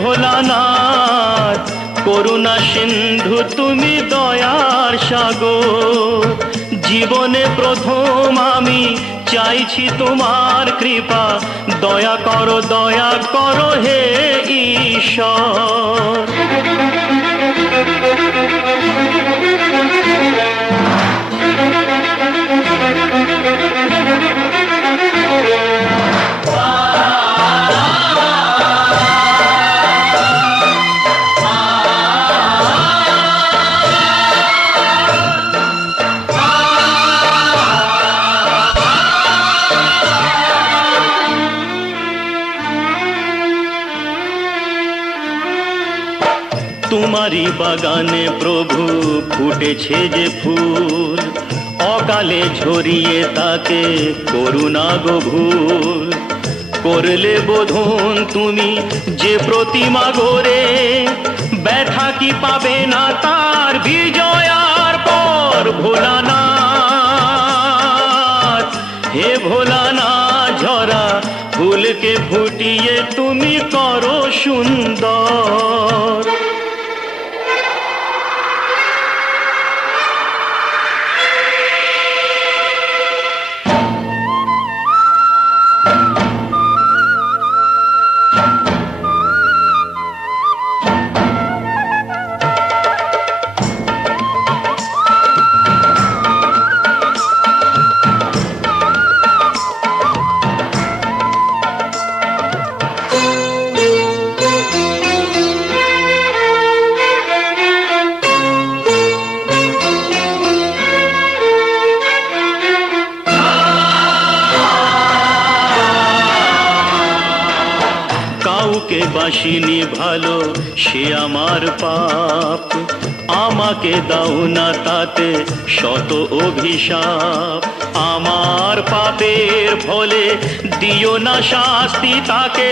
ভোলানাথ করুণা সিন্ধু তুমি দয়ার সাগর, জীবনে প্রথম আমি চাইছি তোমার কৃপা, দয়া করো হে ঈশ্বর। তোমারি বাগানে প্রভু ফুটেছে যে ফুল, অকালে ঝরিয়ে তাকে করুণা গো ভুল। করলে বোধন তুমি যে প্রতিমা গড়ে, ব্যথা কি পাবে না তার বিজয়ার পর। ভোলানাথ হে ভোলানাথ, ঝরা ফুলকে ফুটিয়ে তুমি করো সুন্দর। কাউকে বাসিনি ভালো সে আমার পাপ, আমাকে দাও না তাতে শত অভিশাপ। আমার পাপের ফলে দিও না শাস্তি তাকে,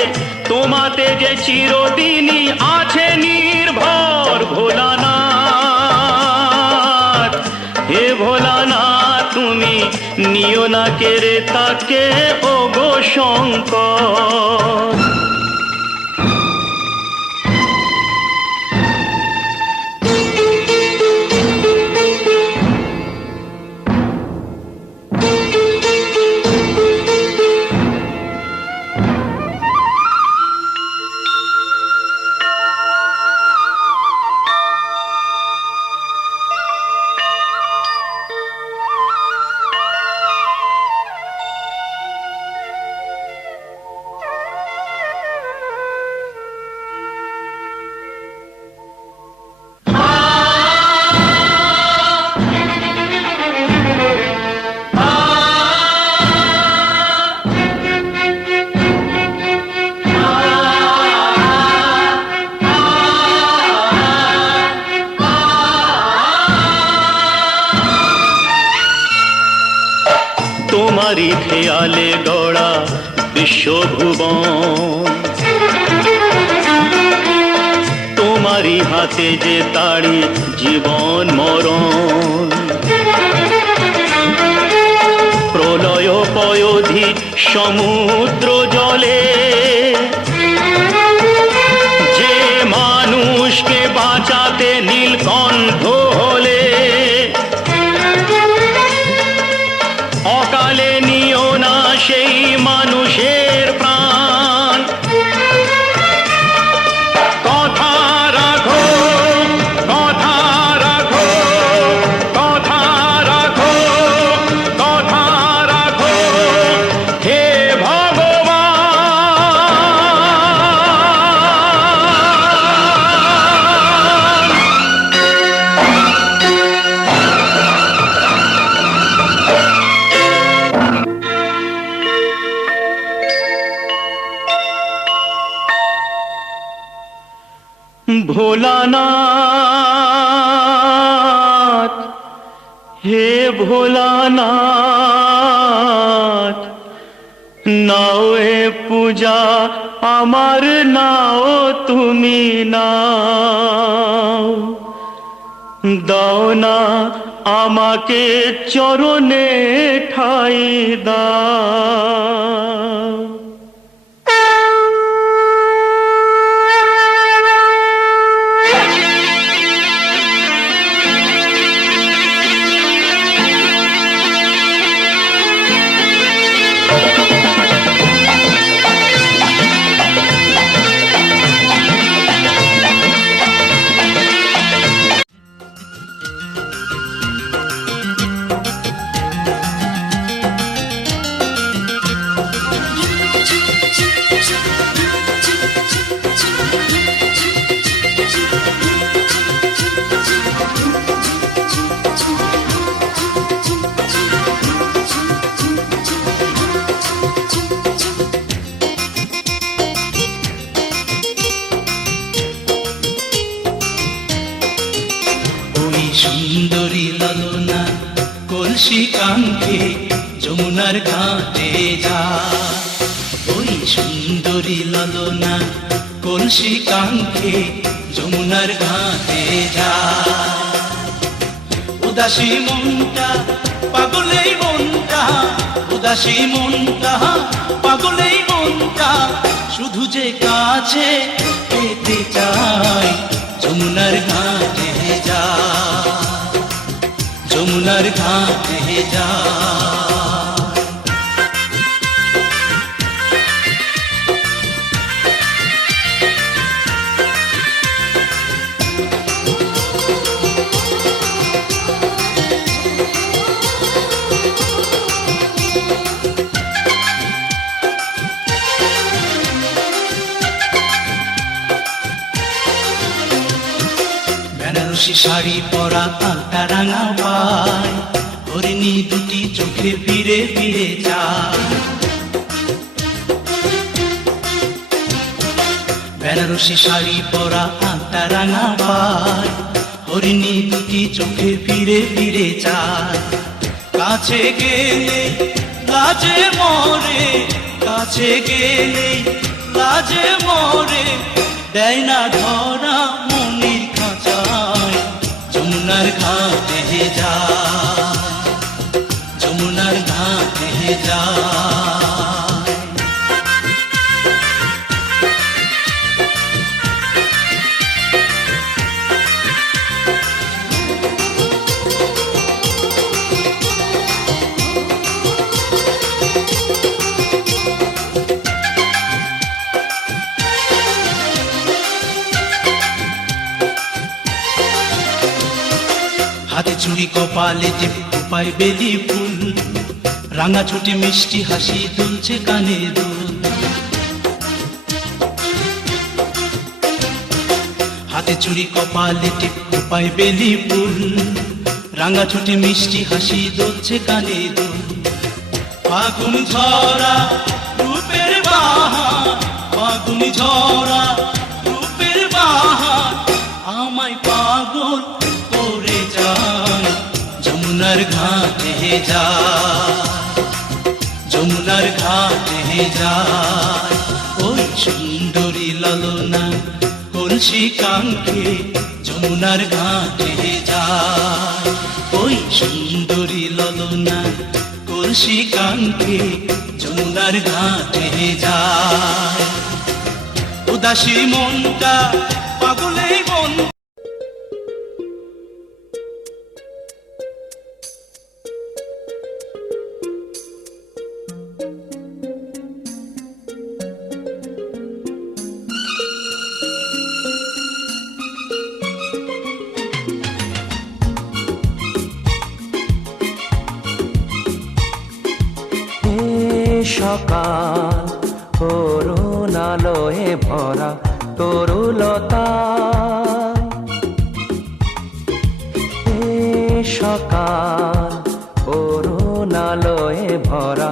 তোমাতে যে চিরদিনই আছে নির্ভর। ভোলানাথ হে ভোলানাথ, তুমি নিও না কেড়ে তাকে ও গো শঙ্কর। তোমারি খেয়ালে গড়া বিশ্বভুবন, তোমারি হাতে যে তাড়ি জীবন মরণ। প্রলয় পয়োধি সমুদ্র জলে, যে মানুষকে বাঁচাতে নীলকণ্ঠ হলে, অকালে নিও না সেই মানুষের প্রাণ। কথা রাখো, কথা রাখো, কথা রাখো, কথা রাখো হে ভগবান। ভোলানাথ হে ভোলানাথ, নাও এ পূজা আমার, নাও তুমি নাও। দাও না আমাকে চরণে ঠাই দাও। কলসি কাঙ্ক্ষে যমুনার ঘাটে যা। ওই সুন্দরী ললনা কলসি কাঙ্ক্ষে যমুনার ঘাটে যা। উদাসী মনটা পাগলেই মনটা, উদাসী মনটা পাগলেই মনটা, শুধু যে কাছে পেতে চাই যমুনার ঘাটে যা, যমুনার ঘাটে যা। বেনারসি শাড়ি পরা আলতা রাঙা পায়, হরিণী দুটি চোখে ফিরে ফিরে যায়। বেনারসি শাড়ি পরা আলতা রাঙা পায়, হরিণী দুটি চোখে ফিরে ফিরে যায়। কাছে গেলে লাজে মরে, কাছে গেলে লাজে মরে, দেয় না ধরা মনির খাঁচায় যমুনার ঘাটে যা, যমুনার ঘাটে যা। হাতে চুড়ি কপালে টিপ পায় বেলি ফুল, রাঙা ছুটি মিষ্টি হাসি দুলছে কানে দুল। হাতে চুড়ি কপালে টিপ পায় বেলি ফুল, রাঙা ছুটি মিষ্টি হাসি দুলছে কানে দুল। ফাগুন ঝরা রূপের বাহার, ফাগুন ঝরা রূপের বাহার, আমায় পাগল করে যায় যমুনার ঘাটে যায়, যমুনার ঘাটে যায়। ওই সুন্দরী ললনা কলসি কাঙ্ক্ষে যমুনার ঘাটে যায়, ওই সুন্দরী ললনা কলসি কাঙ্ক্ষে যমুনার ঘাটে যায়। উদাসী মনটা পাগলেই মন। সকাল অরুণ আলোয় ভরা তরুলতা, সকাল অরুণ আলোয় ভরা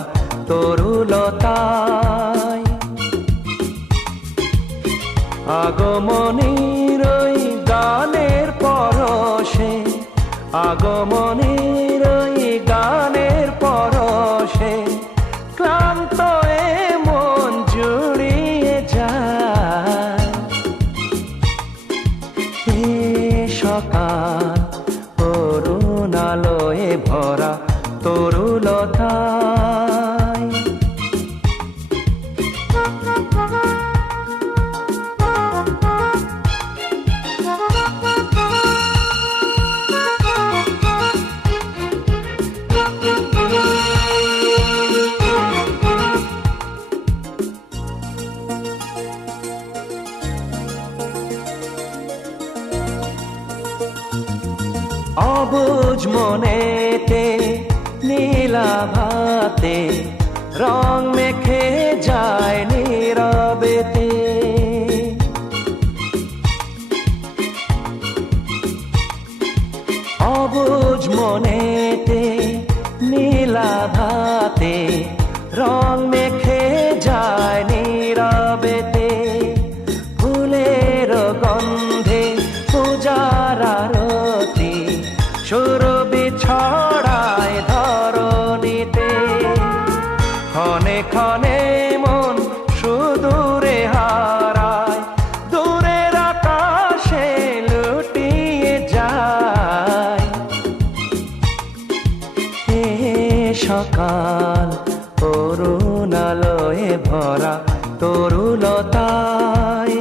তরুলতায়, আগমনীর ওই গানের পরশে, আগমনীর ওই গানের পরশে, ক্লান্ত এ মন জুড়িয়ে যায়। এ সকাল অরুণ আলোয় ভরা তরুলতায়। অবুঝ মনেতে নীলাভাতে রং মেখে যায় নীরবেতে, অবুঝ মনেতে নীলাভাতে রং মেখে যায় নীরবেতে, ফুলের গন্ধে পূজার আরতি সুরভি ছড়ায়। সকাল অরুণালয়ে ভরা তরুলতায়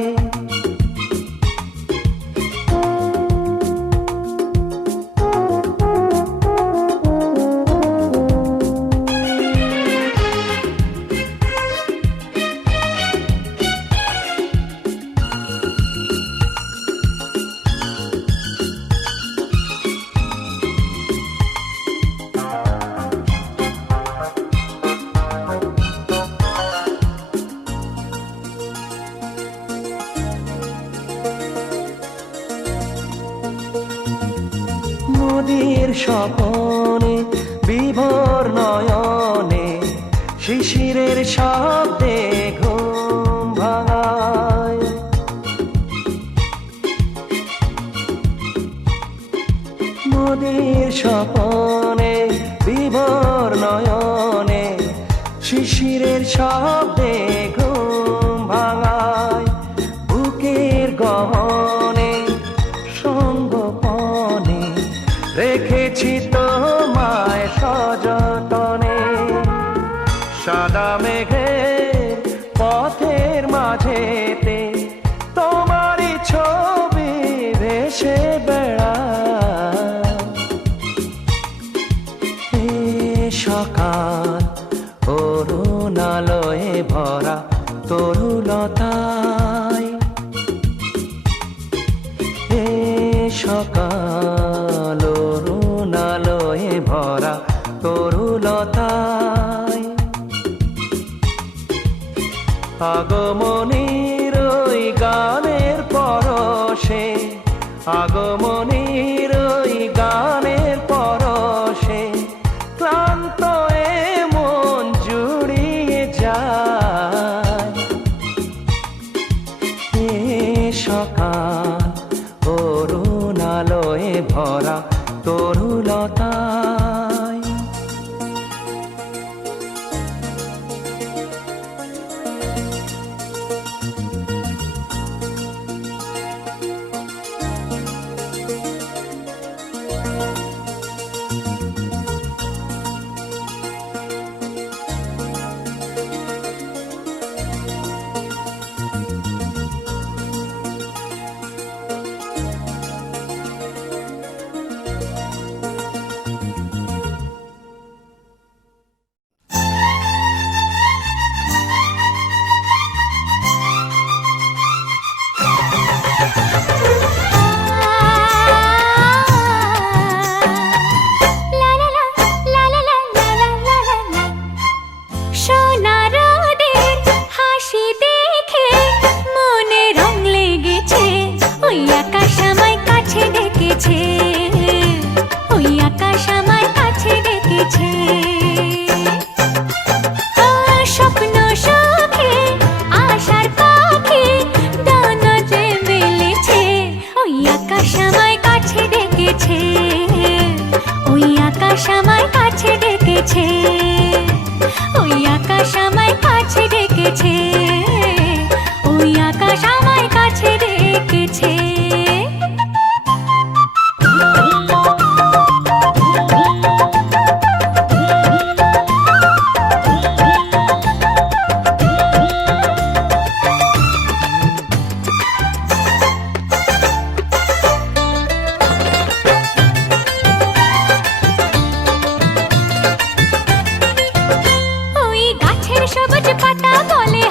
নদীর স্বপনে বিভোর নয়নে শিশিরের শব্দে ঘুম ভাঙায় নদীর স্বপনে বিভোর নয়নে শিশিরের শব্দে ঘুম ভাঙায় বুকের গহনে সঙ্গপনে রেখেছি তোমায় সযতনে সাদা মেঘের পথের মাঝেতে তোমারই ছবি ভেসে বেড়ায় এ সকাল অরুণালয়ে ভরা তরুলতায় এ সকাল অরুণালয়ে ভরা তরুলতায় আগমনীর ওই গানের পরশে আগমনীর ওই গানের পরশে ক্লান্ত এ মন জুড়িয়ে যায় এ সকাল অরুণালয়ে ভরা তরুলতায় সবুজ পাতা বলে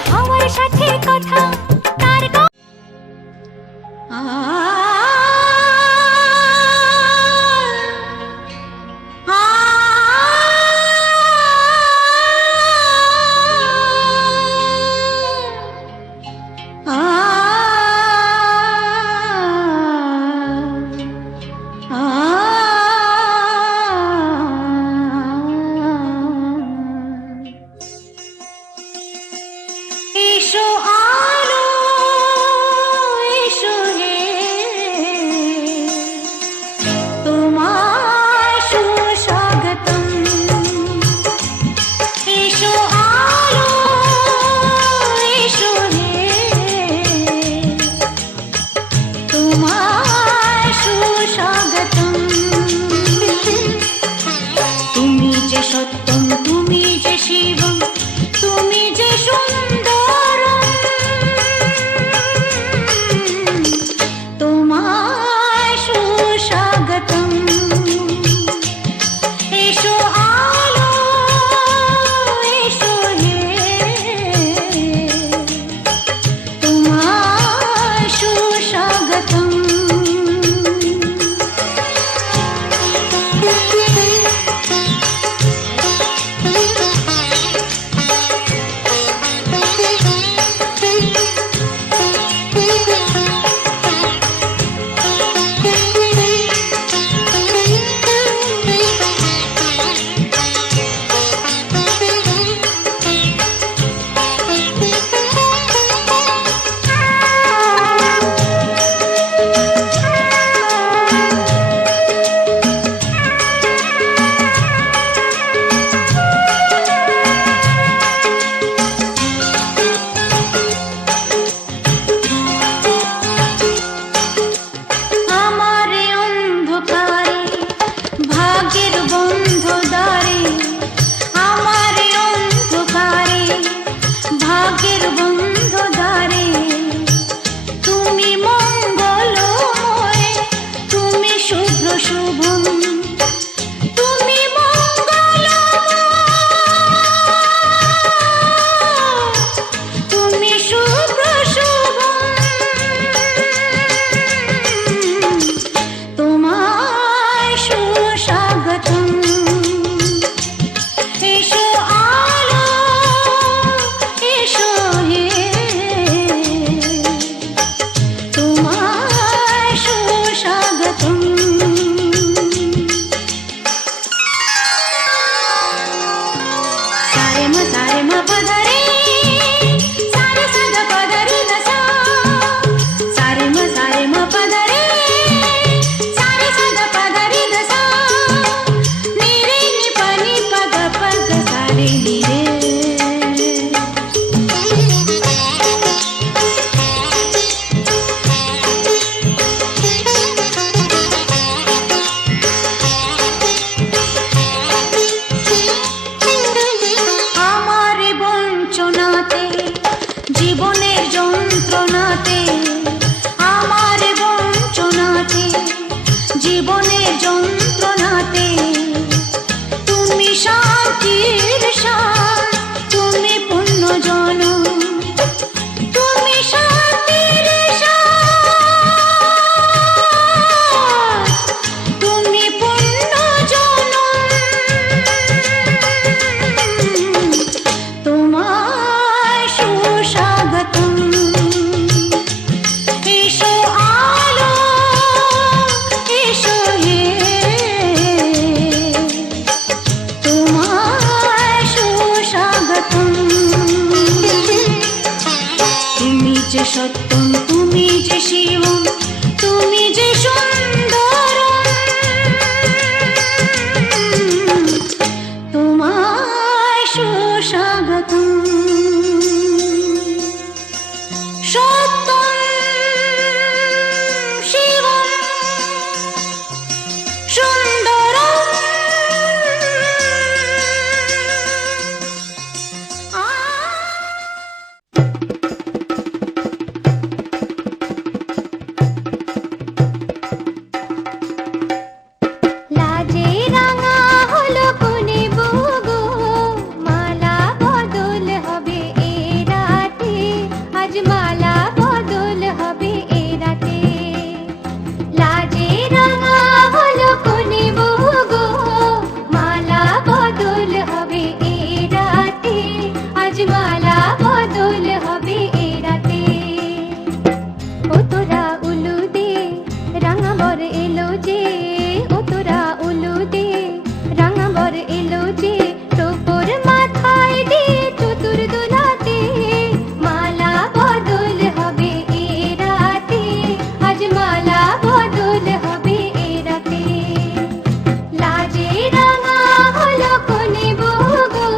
হলো কোনে বউ গো,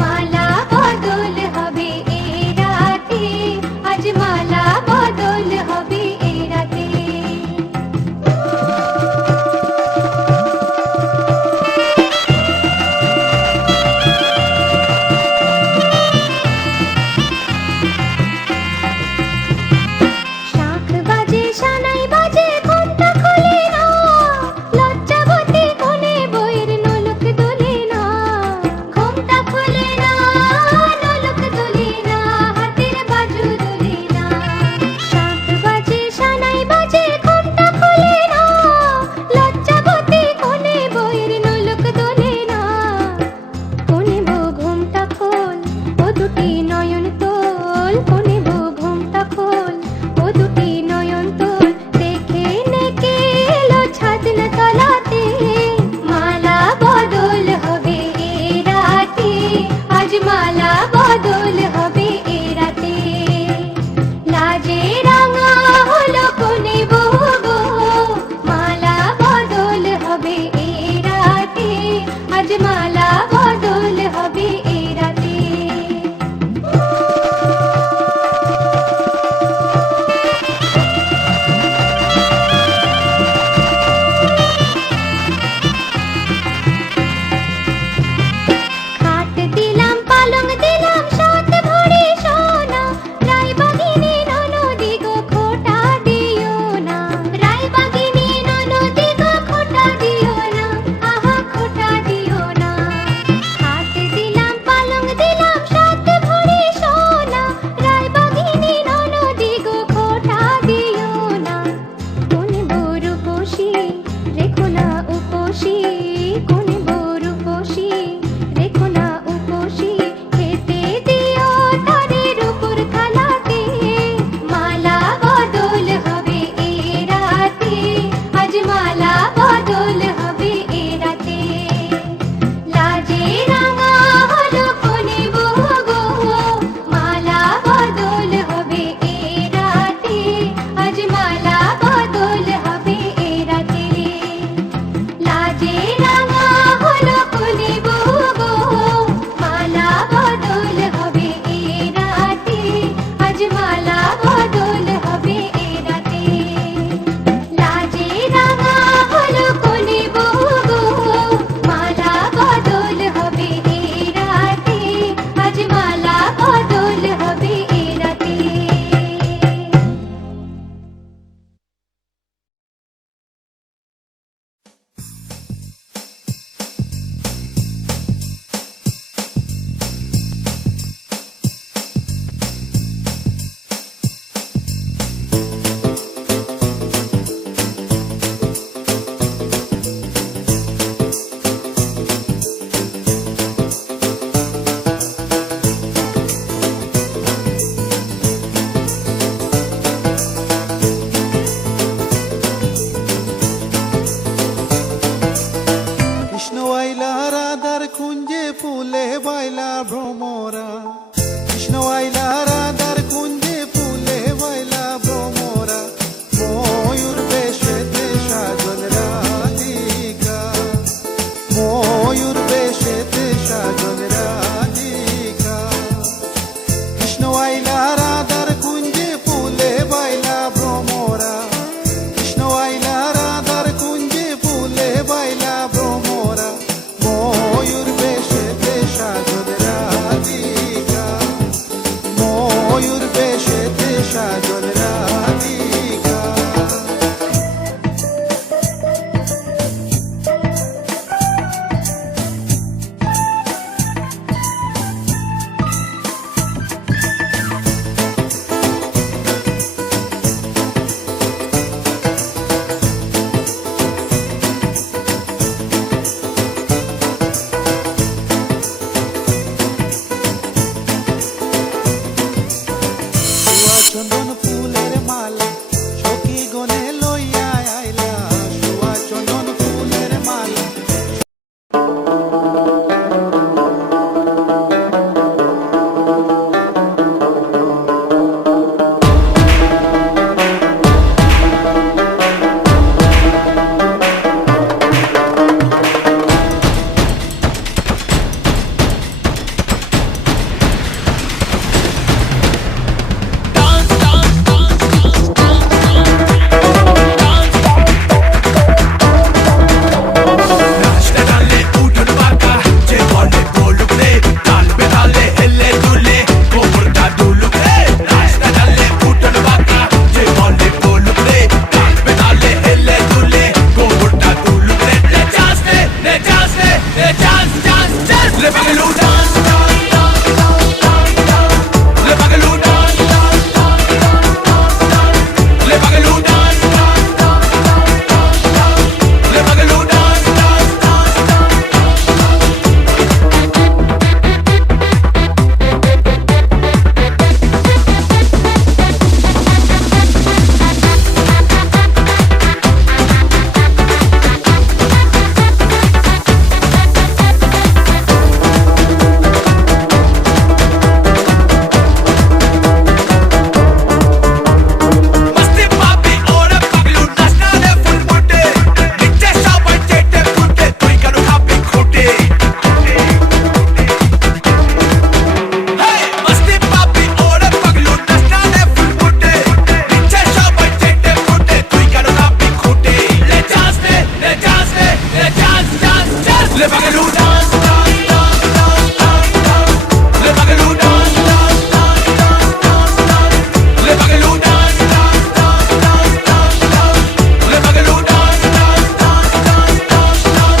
মালা বদল হবে এই রাতে, আজ মালা বদল হবে এই রাতে। শাঁখ বাজে সানাই বাজে ঘুমটা খোলে না, লজ্জাবতী কোনে বইয়ের নোলক দোলে না, ঘুমটা খোলে না, নোলক দোলে না, হাতের বাজু দোলে না। শাঁখ বাজে সানাই বাজে ঘুমটা খোলে না, লজ্জাবতী কোনে বইয়ের নোলক দোলে না। কোনে বউ ঘুমটা খোল, ও দুটি নয়ন তোল, কোনে বউ ঘুমটা খোল, ও দুটি নয়ন তোল, দেখে নেকে এলো ছাদনা তলাতে, মালা বদল হবে এই রাতে, আজ মালা বদল হবে এই রাতে। লাজে রাঙা হলো কোনে বউ গো, মালা বদল হবে এই রাতে, আজ মালা বদল হবে এই রাতে। খাট দিলাম পালং দিলাম সাত ভরি সোনা, রায়বাগিনী ননদি গো খোটা দিও না, রায়বাগিনী ননদি গো খোটা দিও না, আহা খোটা দিও না। খাট দিলাম পালং দিলাম সাত ভরি সোনা, রায়বাগিনী ননদি গো খোটা দিও না। কোনে বউ রূপসী রেখো না উপসী, কোনে বউ রূপসী রেখো না উপসী, খেতে দিও তাদের উপর থালাতে, মালা বদল হবে এই রাতে, আজ মালা বদল হবে এই রাতে। লাজে রাঙা হলো কোনে বউ গো, মালা বদল হবে এই রাতে, আজ মালা বদল হবে এই রাতে। লাজে রাঙা হলো কোনে বউ গো, মালা বদল হবে এই রাতে, আজ মালা বদল হবে এই রাতে। লাজে রাঙা হলো কোনে বউ গো, মালা বদল হবে এই রাতে, আজ মালা বদল হবে এই রাতে। কৃষ্ণ আইলা রাধার কুঞ্জে ফুলে বাইলা ভ্রমরা, কৃষ্ণ আইলা রাধার কুঞ্জে ফুলে বাইলা ভ্রমরা, ময়ূর বেশেতে সাজন রাধিকা, ময়ূর বেশেতে সাজন রাধিকা। কৃষ্ণ আইলা রাধার কুঞ্জে ফুলে বাইলা ভ্রমরা, কৃষ্ণ আইলা রাধার কুঞ্জে ফুলে বাইলা ভ্রমরা, ময়ূর বেশেতে সাজন রাধিকা, ময়ূর বেশ le dance, dance, dance, le bagaloo dance, dance, dance, dance, dance, dance, le bagaloo dance, dance, dance, dance, dance, dance, le bagaloo dance, dance, dance, dance, dance, dance, le bagaloo dance, dance, dance, मस्ती पापी और पगलू नाचना रे full बुड्डे निचे सबाई चेटे फुटे तुई करू खापी खोटे हे मस्ती पापी और पगलू नाचना रे फुल बुड्डे निचे सबाई चेटे फुटे तुई करू खापी खोटे ले डांस ले डांस ले डांस डांस डांस ले पगलू dance dance dance dance dance ले पगलू dance dance dance dance dance ले पगलू dance dance dance dance dance ले पगलू dance dance dance dance dance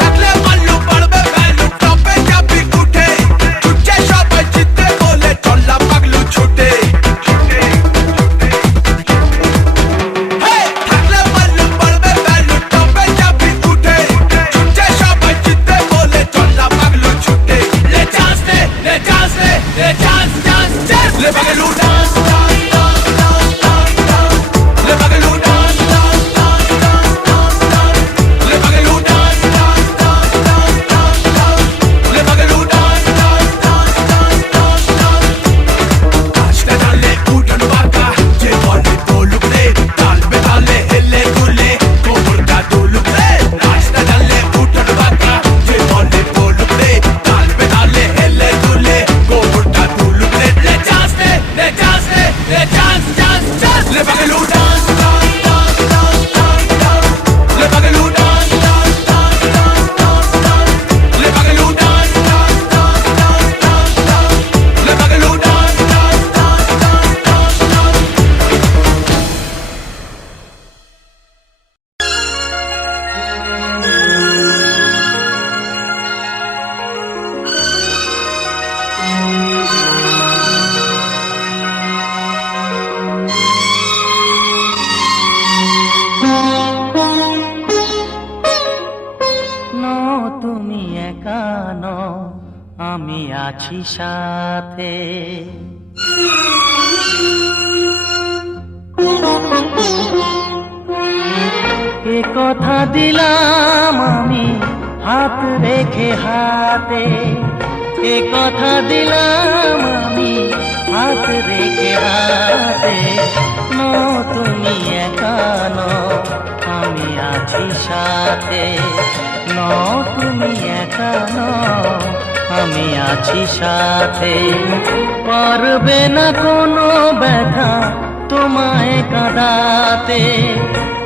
থাকলে মাল্লু পড়বে ভ্যালু টপে যাবি উঠে ছুটে সবাই জিততে বলে চল্লা পাগলু ছুটে হে থাকলে মাল্লু পড়বে ভ্যালু টপে যাবি উঠে ছুটে সবাই জিততে বলে চল্লা পাগলু ছুটে লে ডান্স লে ডান্স লে ডান্স ডান্স ডান্স লে পাগলু dance dance dance dance dance dance লে পাগলু dance dance dance dance dance dance le bagaloo dance, dance, dance, dance, dance, dance, le bagaloo dance, dance, dance, dance, dance, dance. নাচতে ডালে উঠানো বাঁকা যে বলে দোলুক রে তাল বেতালে হেলে দুলে কোমরটা দুলুক রে নাচতে ডালে উঠানো বাঁকা যে বলে দোলুক রে তাল বেতালে হেলে দুলে কোমরটা দুলুক রে le dance, le dance, dance, dance, le bagaloo dance, dance, dance, dance, dance, dance, le bagaloo dance, dance, dance, dance, dance, dance, le bagaloo dance, dance, dance, dance, dance, dance, le bagaloo dance, dance, dance, dance, dance. No তুমি একা নও, আমি আছি সাথে। এ কথা দিলাম আমি হাত রেখে হাতে, এ কথা দিলাম আমি হাত রেখে হাতে। নো তুমি একা নও, আমি আছি সাথে। নো তুমি একা নও, আমি আছি সাথে। পারবে না কোনো ব্যথা তোমায় কাঁদাতে,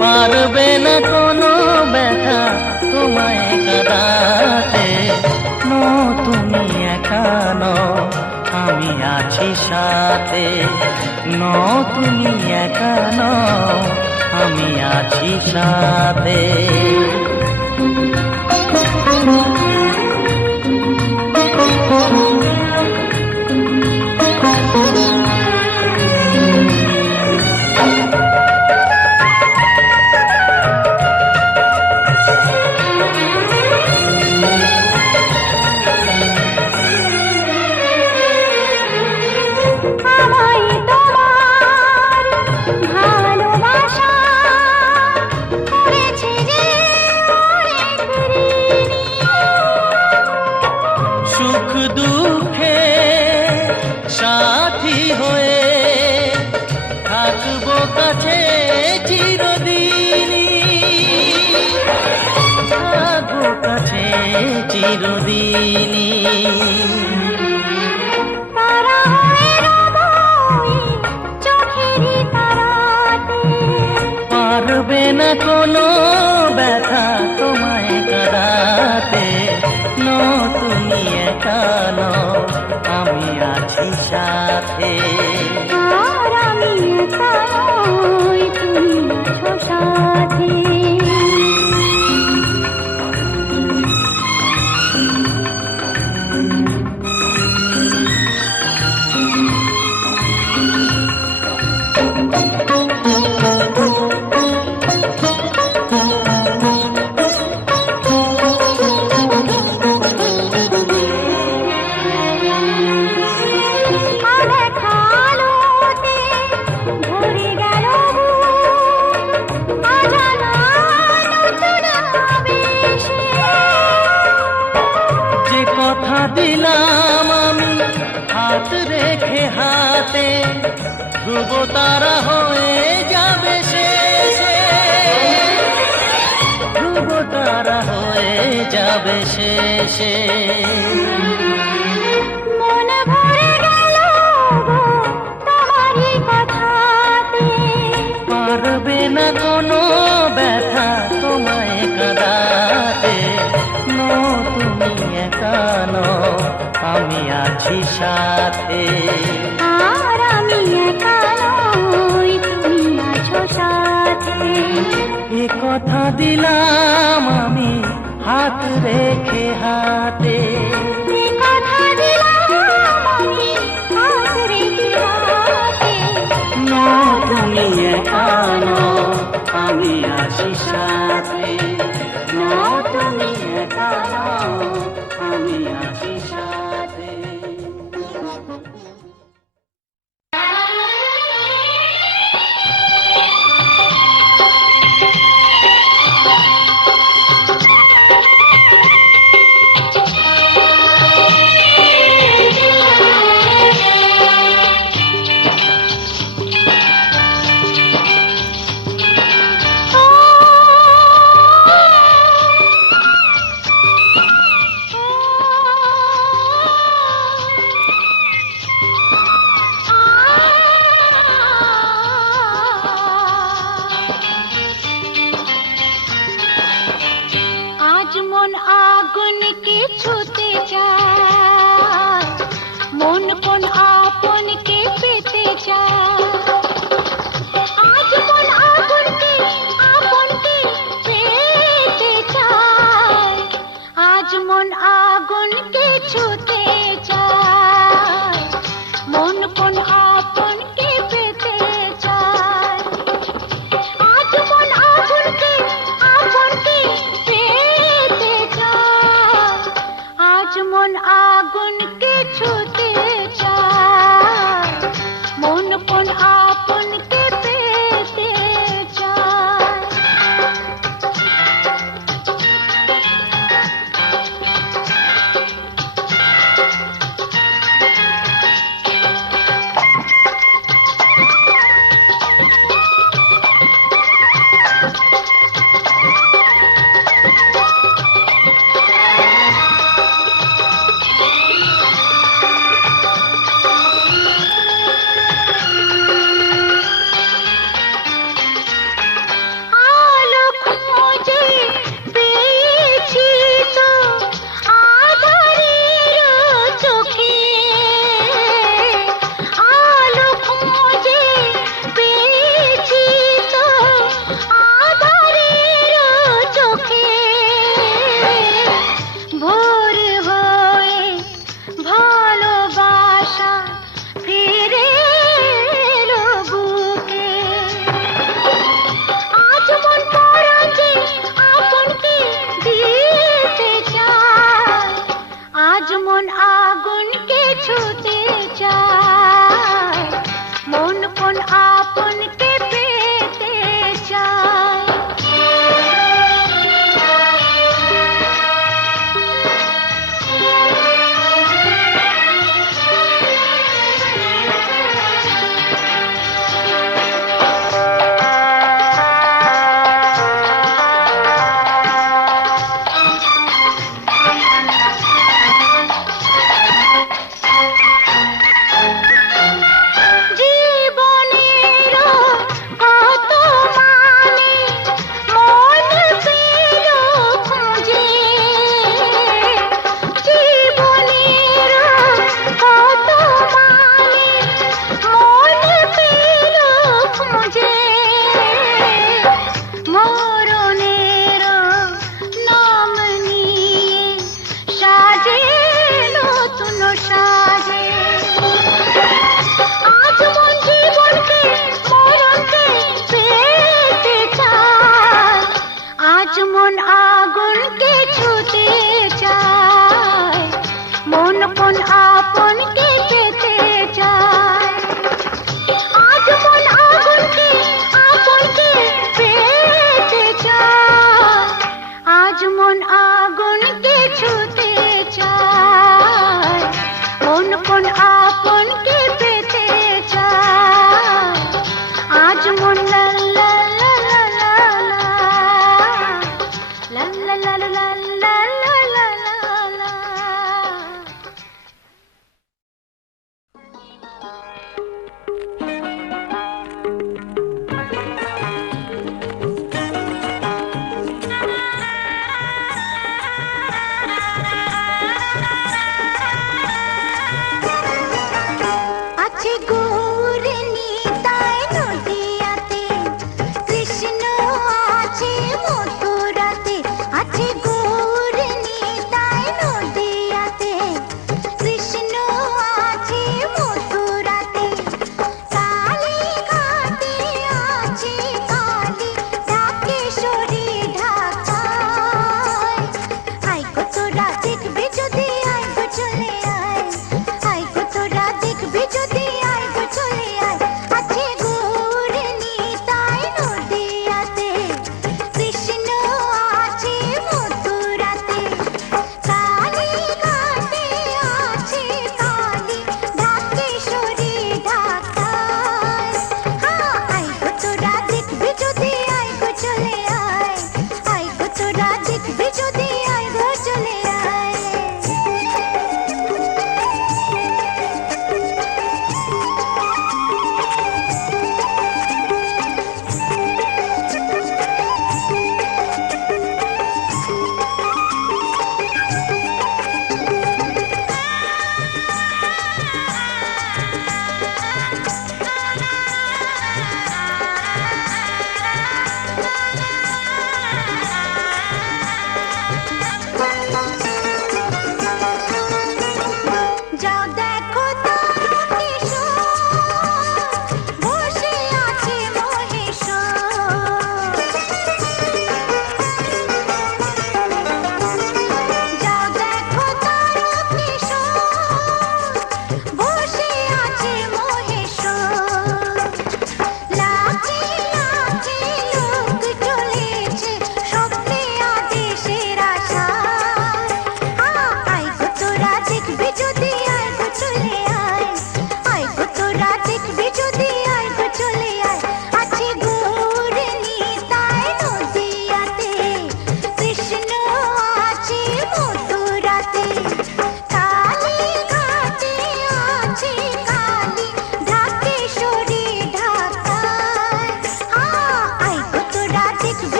পারবে না কোনো ব্যথা তোমায় কাঁদাতে। নো তুমি একা নও, আমি আছি সাথে। নো তুমি একা নও, আমি আছি সাথে। আমায় তোমার ভালোবাসা করেছে যে অনেক ঋণী। সুখ দুঃখে সাথী হয়ে থাকবো কাছে চিরদিনই, থাকবো কাছে চিরদিনই। তারা হয়ে রবই চোখে চাঁদেরই তারাতে পারবে না কোনো ব্যথা তোমায় কাঁদাতে। তুমি একা নও, আমি আছি সাথে। আর আমি একা নই, তুমি আছো সাথে। যে কথা দিলাম আমি হাত রেখে হাতে, ধ্রুব তারা হয়ে যাবে শেষে, ধ্রুব তারা হয়ে যাবে শেষে। মন ভরে গেল গো তোমারই কথাতে, পারবে না কোনো ব্যথা তোমায় কাঁদাতে। তুমি একা নও, আমি আছি সাথে। আর আমি একা নই, তুমি আছো সাথে। এ কথা দিলাম আমি হাত রেখে হাতে। এ কথা দিলাম আমি হাত রেখে হাতে। তুমি একা নও, আমি আছি সাথে। তুমি একা নও, আমি আছি সাথে।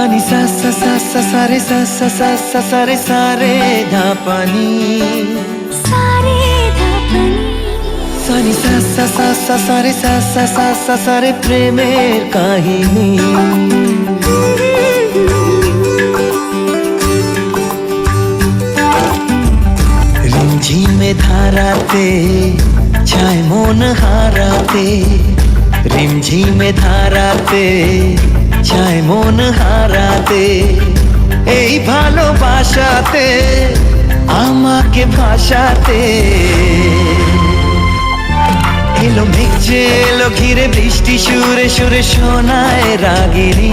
সানি সা সা সা সা সা রে সা সা সা সা সা রে সা রে ধা পা নি সারে ধাপনি সানি সা সা সা সা সা রে সা সা সা সা সা রে প্রেমের কাহিনী রিমঝিমে ধারাতে চায় মন হারাতে রিমঝিমে ধারাতে চায় মন হারাতে এই ভালোবাসাতে আমাকে ভাসাতে এলো মেঘ যে এলো ঘিরে বৃষ্টি সুরে সুরে শোনায় রাগিনী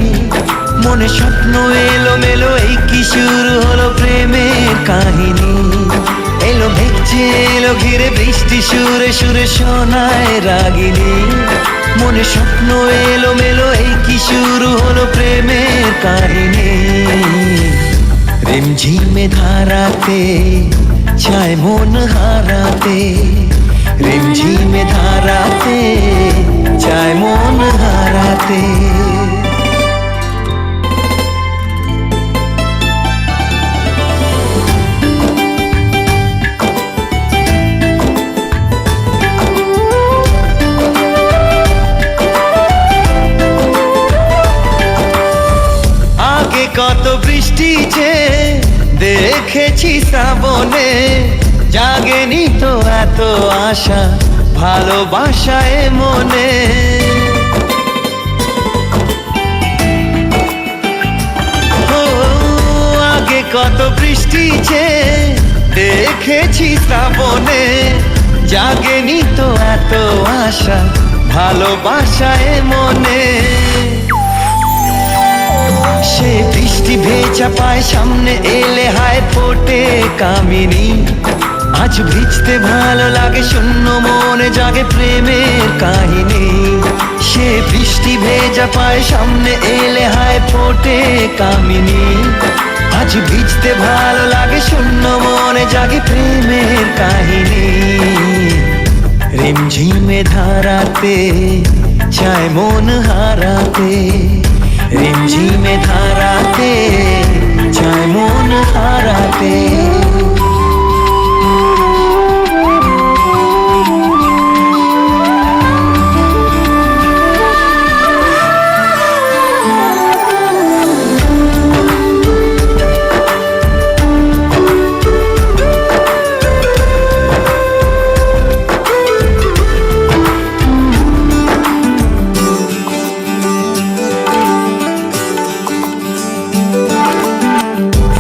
মনে স্বপ্ন এলো মেলো এই কি শুরু হলো প্রেমের কাহিনী এলো মেঘ যে এলো ঘিরে বৃষ্টি সুরে সুরে শোনায় রাগিনী মনে স্বপ্ন এলো মেলো এই কি শুরু হলো প্রেমের কাহিনী রিমঝিমে ধারাতে চায় মন হারাতে রিমঝিমে ধারাতে চায় মন হারাতে কত বৃষ্টি যে দেখেছি শ্রাবণে জাগেনি তো এত আশা ভালোবাসায় মনে ও আগে কত বৃষ্টি যে দেখেছি শ্রাবণে জাগেনি তো এত আশা ভালোবাসায় মনে সে বৃষ্টি ভেজা পায় সামনে এলে হায় ফোটে কামিনী আজ ভিজতে ভালো লাগে শূন্য মনে জাগে প্রেমের কাহিনী সে বৃষ্টি ভেজা পায় সামনে এলে হায় ফোটে কামিনী আজ ভিজতে ভালো লাগে শূন্য মনে জাগে প্রেমের কাহিনী রিমঝিমে ধারাতে চায় মন হারাতে রিমঝিমে ধারাতে চায় মন হারাতে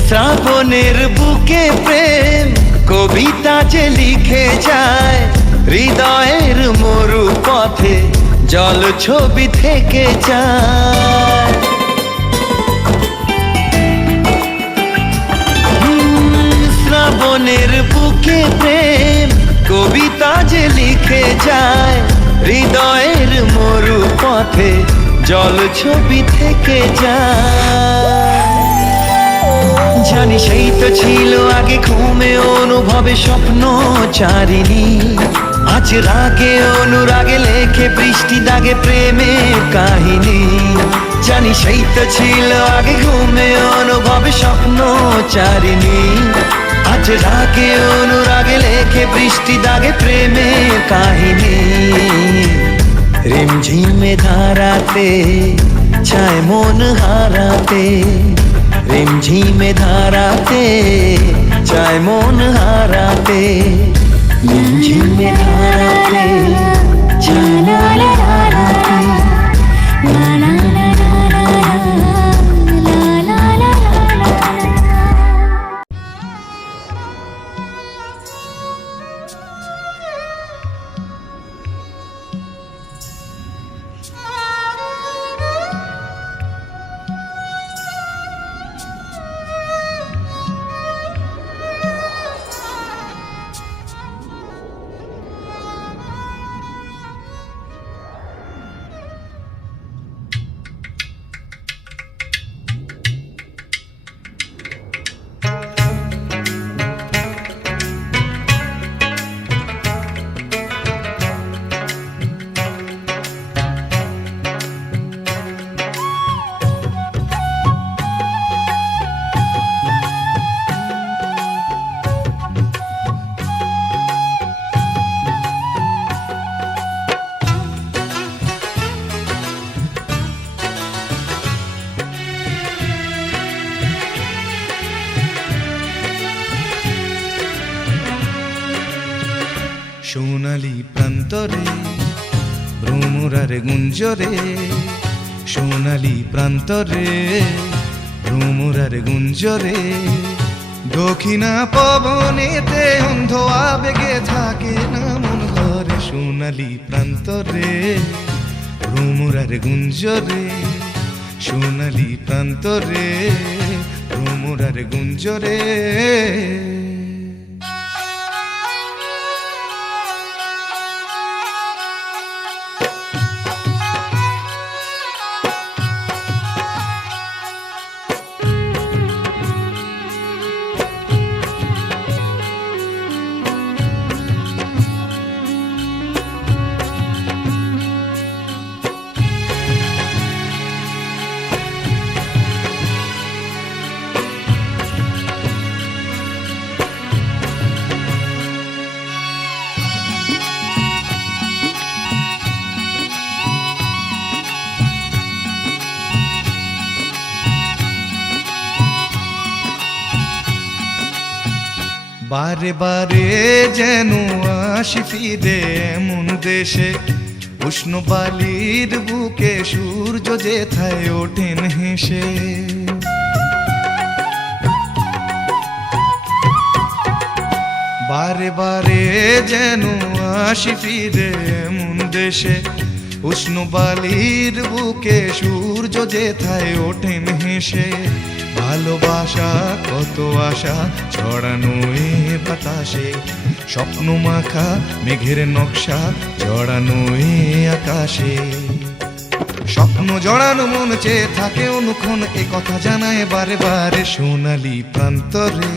শ্রাবণের বুকে প্রেম কবিতা যে লিখে যায় হৃদয়ের মরু পথে জল ছবি থেকে যায় শ্রাবণের বুকে প্রেম কবিতা যে লিখে যায় হৃদয়ের মরু পথে জল ছবি থেকে যায় জানি সেই তো ছিল আগে ঘুমে অনুভবে স্বপ্ন চারিণী আজ রাগে অনুরাগে লেখে বৃষ্টি দাগে প্রেমের কাহিনী জানি সেই তো ছিল আগে ঘুমে অনুভবে স্বপ্ন চারিণী আজ রাগে অনুরাগে লেখে বৃষ্টি দাগে প্রেমের কাহিনী রিমঝিমে ধারাতে চায় মন হারাতে রিমঝিমে ধারাতে চায় মন হারাতে রিমঝিমে ধারাতে চায় মন হারাতে সোনালি প্রান্তরে ভ্রমরার গুঞ্জরে, সোনালি প্রান্তরে ভ্রমরার গুঞ্জরে। দক্ষিণা পবনেতে অন্ধ আবেগে থাকে না মন ঘরে, সোনালি প্রান্তরে ভ্রমরার গুঞ্জরে, সোনালি প্রান্তরে ভ্রমরার গুঞ্জরে। বারে বারে যেন আসি ফিরে এমন দেশে, উষ্ণ বালির বুকে সূর্য যেথায় ওঠেন হেসে। বারে বারে যেন আসি ফিরে এমন দেশে, উষ্ণ বালির বুকে সূর্য যেথায় ওঠেন হেসে। ভালোবাসা কত আশা ছড়ানো এ বাতাসে, স্বপ্ন মাখা মেঘের নকশা জড়ানো এ আকাশে। স্বপ্ন জড়ানো মন চেয়ে থাকে অনুক্ষণ, এ কথা জানায় বারে বারে সোনালি প্রান্তরে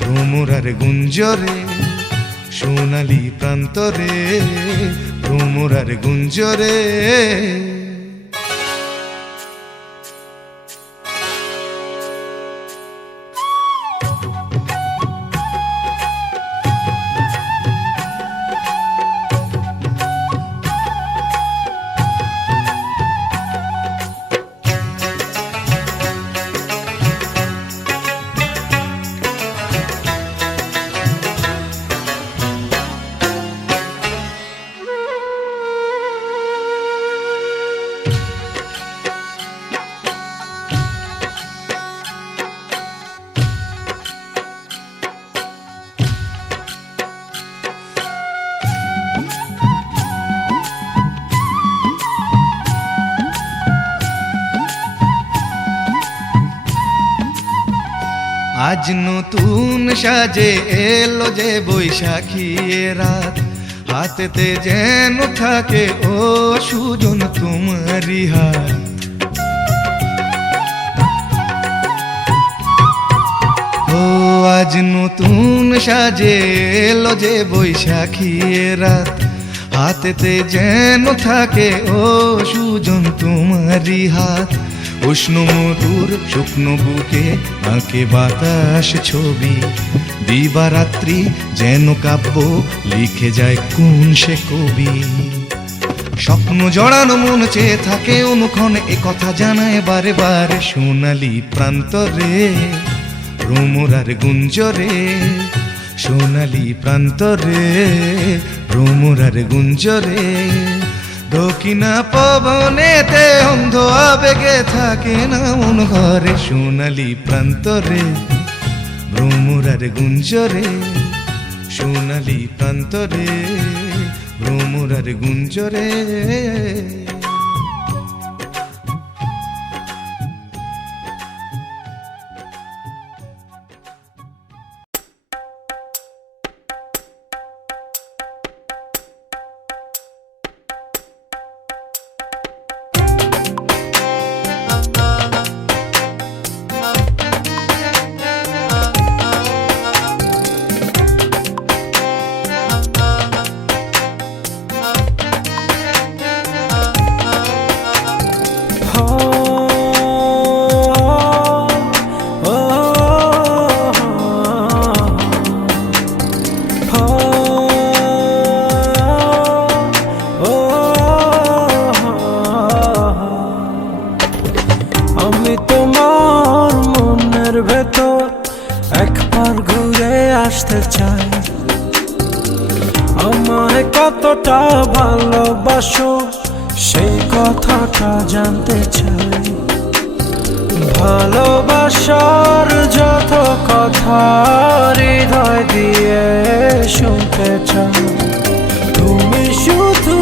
ভ্রমরার গুঞ্জরে, সোনালি প্রান্তরে ভ্রমরার গুঞ্জরে। আজ নতুন সাজে এলো যে বৈশাখী রাত, হাতেতে যেন থাকে ও সুজন তোমারি হাত। ও আজ নতুন সাজে এলো যে বৈশাখী রাত, হাতেতে যেন থাকে ও সুজন তোমারি হাত। উষ্ণ মধুর শুকনো বুকে আঁকে বাতাস ছবি, দিবারাত্রি যেন কাব্য লিখে যায় কোন সে কবি। স্বপ্ন জড়ানো মন চেয়ে থাকে অনুক্ষণ, এ কথা জানায় বারে বারে সোনালি প্রান্তরে ভ্রমরার গুঞ্জরে, সোনালি প্রান্তরে ভ্রমরার গুঞ্জরে। দক্ষিণা পবনেতে অন্ধ আবেগে থাকে না মন ঘরে, সোনালি প্রান্তরে ভ্রমরার গুঞ্জরে, সোনালি প্রান্তরে ভ্রমরার গুঞ্জরে। আমায় কতটা ভালোবাসো সেই কথাটা জানতে চাই। ভালোবাসার যত কথা হৃদয় দিয়ে শুনতে চাই। তুমি শুধু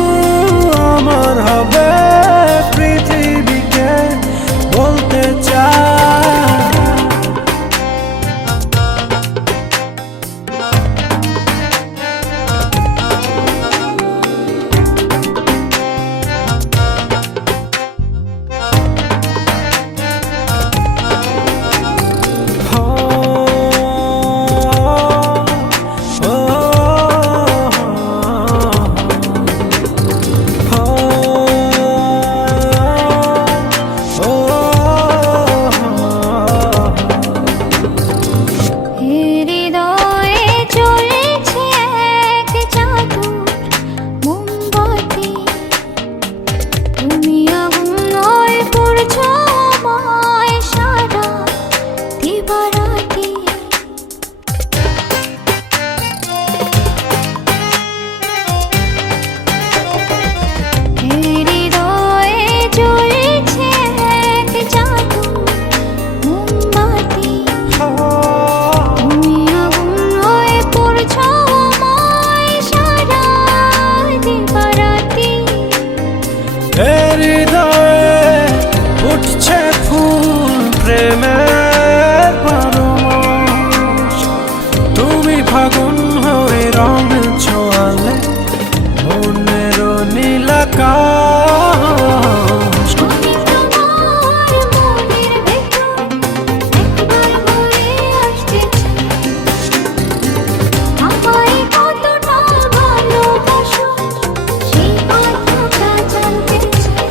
আমার হবে পৃথিবীকে বলতে চাই। হৃদয়ে জ্বলছে এক জাদুর মোমবাতি, তুমি আগুনে পুড়ছো আমায় সারা দিবারাতি। হৃদয়ে জ্বলছে এক জাদুর মোমবাতি, তুমি আগুনে পুড়ছো আমায় সারা দিবারাতি। হৃদয়ে উঠছে ফুল প্রেমের পরশ, তুমি ফাগুন হয়ে রং ছোঁয়ালে মনের নীলাকাশ। আমি তোমার মনের ভেতর একবার ঘুরে আসতে চাই। আমায় কতটা ভালোবাসো সেই কথাটা জানতে চাই।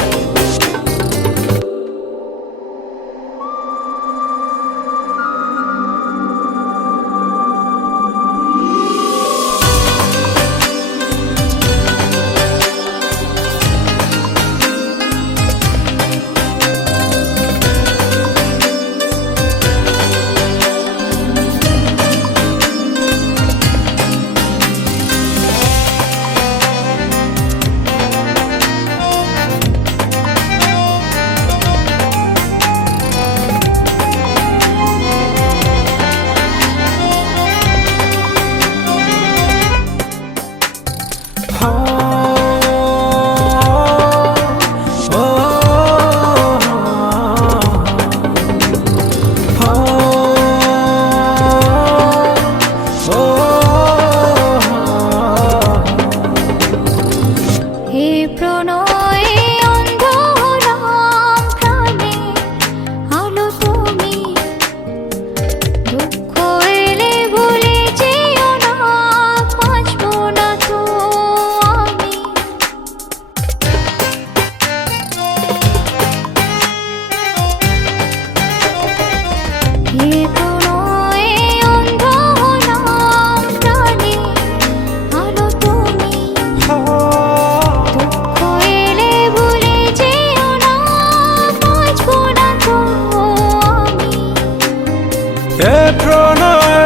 হে প্রণয়ে অন্ধ হলাম প্রাণে আলো তুমি, দুঃখ এলে ভুলে যেও না বাঁচবো না তো আমি। হে প্রণয়ে অন্ধ হলাম প্রাণে আলো তুমি, দুঃখ এলে ভুলে যেও না বাঁচবো না তো আমি। এ প্রণয়ে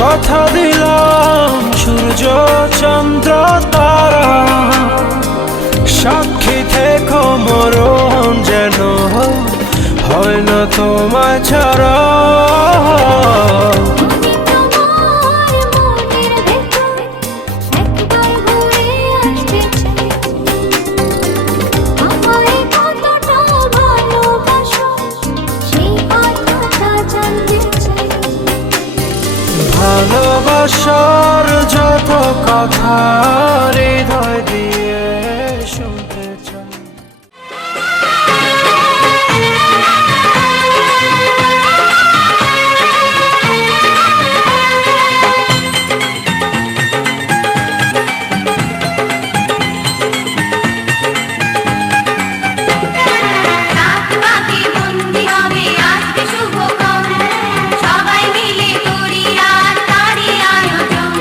কথা দিলাম সূর্য চন্দ্র তারা, সাক্ষী থেকো মরণ যেন হয় না তোমায় ছাড়া। আমি তোমার মনের ভেতর একবার ঘুরে আসতে চাই। আমায় কতটা ভালোবাসো সেই কথাটা জানতে চাই। ভালোবাসার যত কথা হৃদয় দিয়ে শুনতে চাই। রাত বাকি বন্দি হবে আজকে শুভক্ষণ, সবাই মিলে করি আর তারই আয়োজন।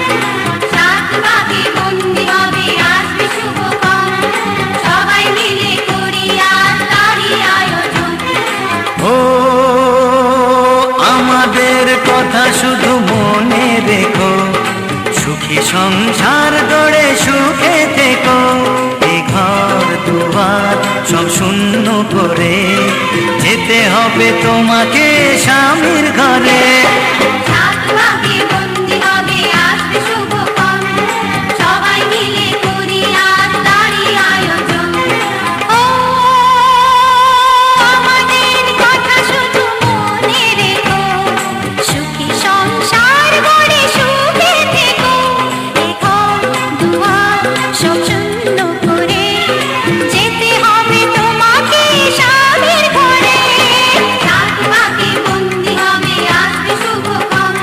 রাত বাকি বন্দি হবে আজকে শুভক্ষণ, সবাই মিলে করি আর তারই আয়োজন। ও আমাদের কথা শুধু মনে রেখো, সুখী সংসার গড়ে যেতে হবে তোমাকে স্বামীর ঘরে। সাত ভাগে বন্দি হবে আসবে শুভক্ষণ, সবাই মিলে করি আজ তারই আয়োজন। ও আমাদের কথা শুধু মনে রেখো, সুখী সংসার গড়ে সুখে থেকো। এখন দুয়ার সব শূন্য করে যেতে হবে তোমাকে স্বামীর ঘরে। সাত ভাগে বন্দি হবে আসবে শুভক্ষণ,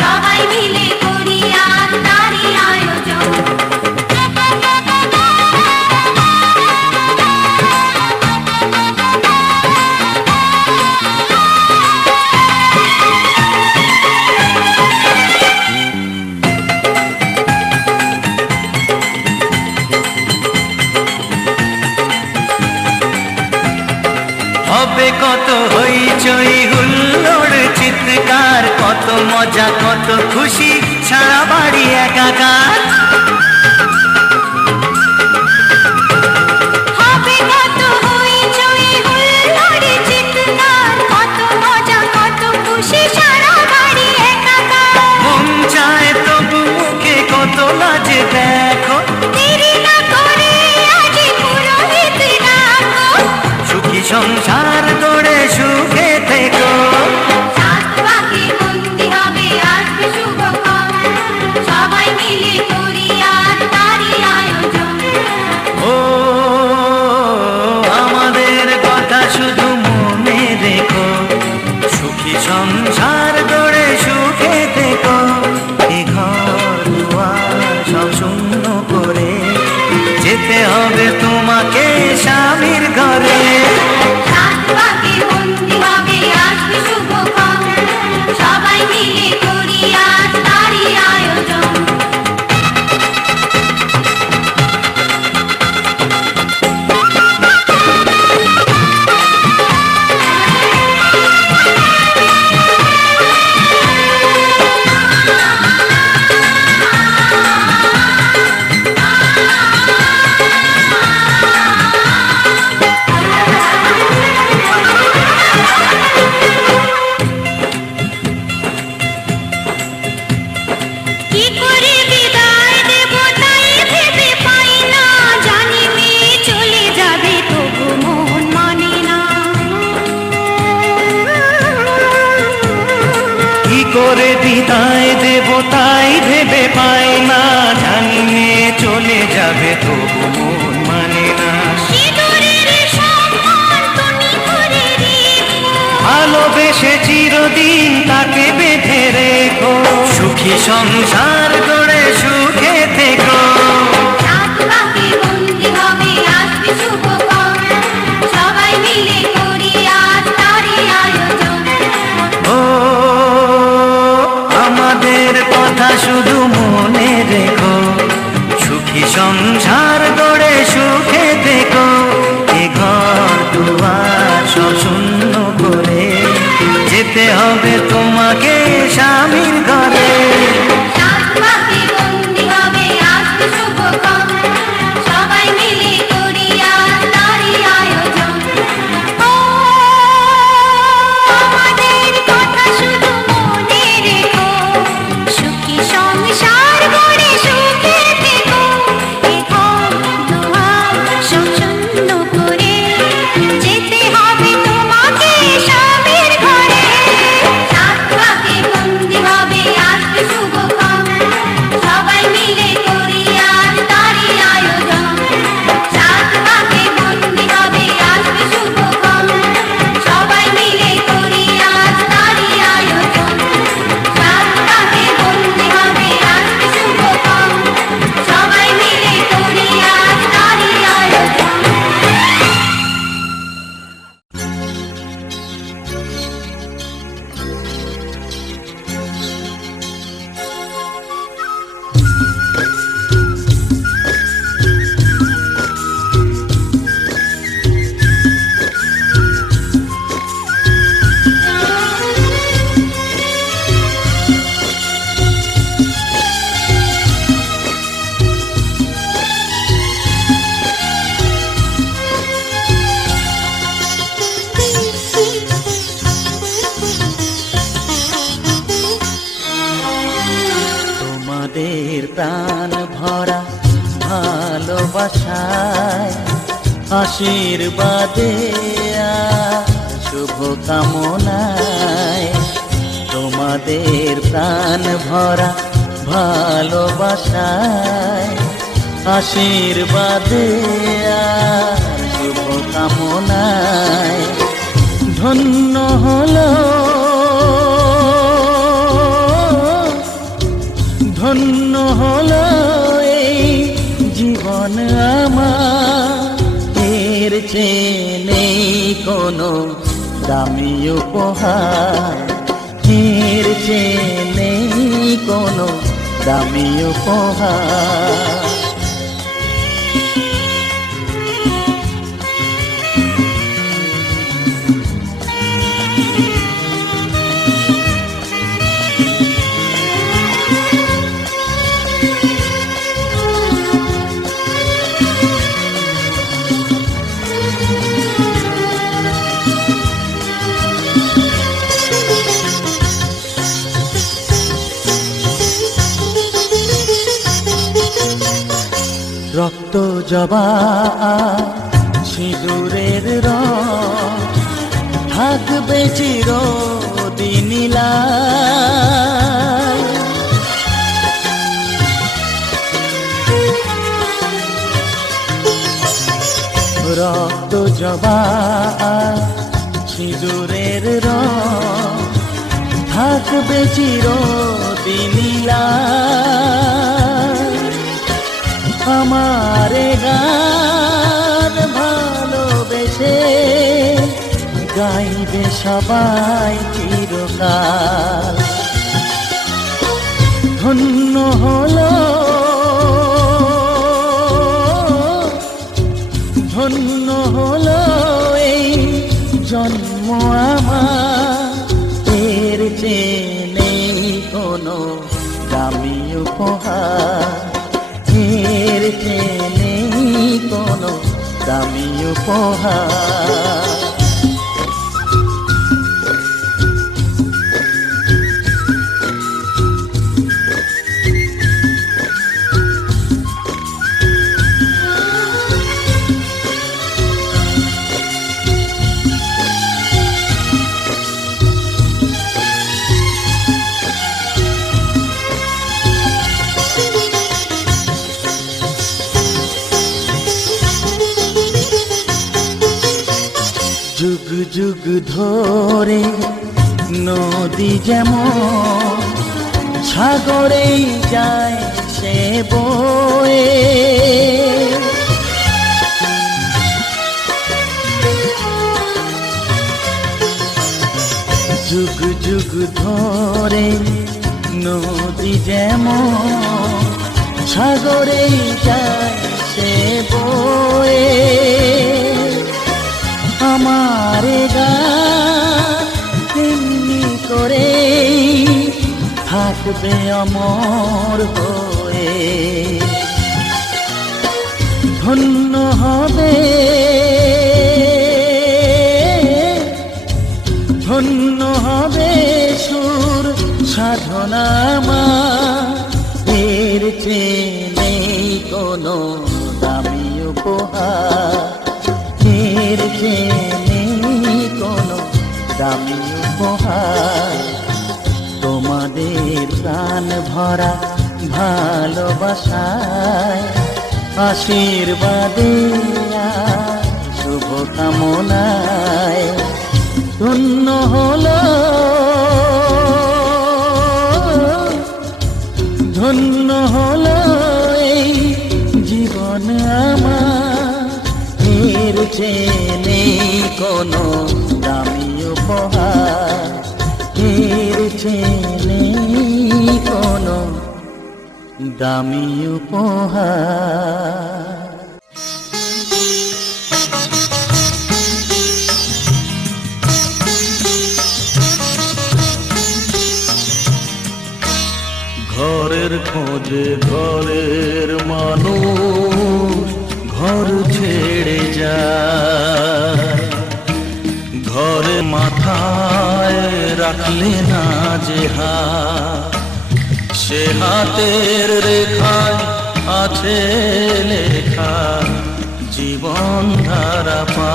সবাই মিলে করি আজ তারই আয়োজন। হবে কত হইচই হুল্লোড় চিৎকার, কত মজা কত খুশি সারা বাড়ি একাকার। হবে কত হইচই হুল্লোড় চিৎকার, কত মজা কত খুশি সারা বাড়ি একাকার। মন চায় তবু মুখে কত লাজে দেখো, দেরি না করে আজই পুরোহিত ডাকো। সুখী সংসার গড়ে সুখে থেকো। সাত ভাগে বন্দি হবে আসবে শুভক্ষণ, সবাই মিলে করি আজ তারই আয়োজন। ও আমাদের কথা শুধু মনে রেখো, সুখী সংসার গড়ে সুখে থেকো। এ ঘর দুয়ার সব শূন্য করে যেতে হবে তোমাকে স্বামীর ঘরে। সাত ভাগে বন্দি হবে আসবে শুভক্ষণ, সবাই মিলে করি আজ তারই আয়োজন। কি করে বিদায় দেব তাই ভেবে পাই না, জানি মেয়ে চলে যাবে তবু মন মানে না। কি করে বিদায় দেব তাই ভেবে পাই না, জানি মেয়ে চলে যাবে তবু মন মানে না। সিঁদুরের সম্মান তুমি করে রেখো, ভালোবেসে চিরদিন তাকে বেঁধে রেখো, সুখী সংসার গড়ে সুখে থেকো। সাত ভাগে বন্দি হবে আসবে শুভক্ষণ, সবাই মিলে করি আজ তারই আয়োজন। ও আমাদের কথা শুধু মনে রেখো, সুখী সংসার গড়ে সুখে থেকো। এ ঘর দুয়ার সব শূন্য করে যেতে হবে তোমাকে স্বামীর ঘরে। সাত ভাগে বন্দি হবে আসবে শুভক্ষণ, সবাই মিলে করি আজ তারই আয়োজন। ও আমাদের কথা শুধু মনে রেখো, সুখী সংসার গড়ে সুখে থেকো। এ ঘর দুয়ার সব শূন্য করে যেতে হবে তোমাকে স্বামীর ঘরে। সাত ভাগে বন্দি হবে প্রাণ ভরা ভালোবাসায় আশীর্বাদে আর শুভ কামনায় তোমাদের প্রাণ ভরা ভালোবাসায় আশীর্বাদে আর শুভ কামনায় ধন্য হলো ধন্য হলো এই জীবন আমার এর চেয়ে নেই কোনো দামি উপহার এর চেয়ে নেই কোনো দামি উপহার রক্ত জবা সিঁদুরের রং থাকবে চিরদিন নীলায় রক্ত জবা সিঁদুরের রং থাকবে চিরদিন নীলায় আমারে গান ভালোবেসে গাইবে সবাই চিরকাল ধন্য হলো ধন্য হলো এই জন্ম আমার এর চেয়ে নেই কোনো দামি উপহার এর চেয়ে নেই কোনো দামি উপহার যুগ যুগ ধরে নদী যেমন সাগরেই যায় সে বয়ে যুগ যুগ ধরে নদী যেমন সাগরেই যায় সে বয়ে আমার গান তেমনি করে থাকবে অমর হয়ে ধন্য হবে ধন্য হবে সুর সাধনা এর চেয়ে নেই কোনো দামি উপহার এর চেয়ে নেই কোনো দামি উপহার তোমাদের প্রাণ ভরা ভালোবাসায় আশীর্বাদে আর শুভ কামনায় ধন্য হলো ধন্য হলো এই জীবন আমার এর চেয়ে নেই কোনো দামি উপহার এর চেয়ে নেই কোনো দামি উপহার ঘরের খোঁজে ঘরের মানুষ ঘর ছেড়ে যায় ঘরে মাথায় রাখলে না যে হাত সে হাতের রেখায় আছে লেখা জীবন ধারা পা।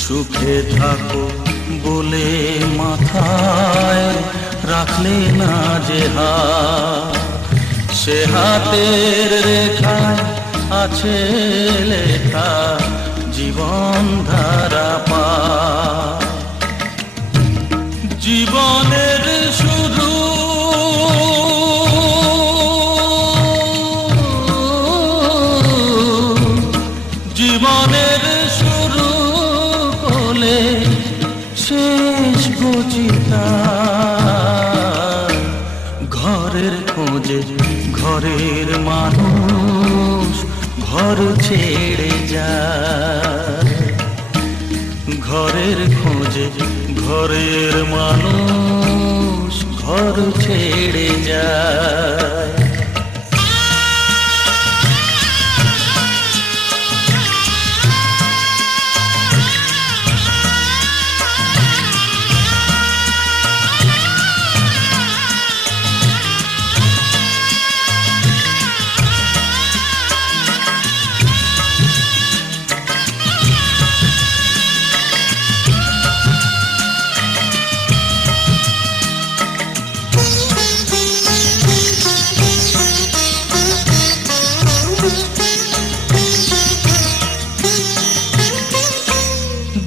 সুখে থাকো বলে মাথায় রাখলে না যে হাত, সে হাতের রেখায় আছে লেখা জীবন ধারা পা। জীবনের শুরু জীবনের শুরু হলে শেষ বুঝিতা। ঘরের খোঁজে ঘরের মানুষ ঘর ছেড়ে যায়, ঘরের খোঁজে ঘরের মানুষ ঘর ছেড়ে যায়।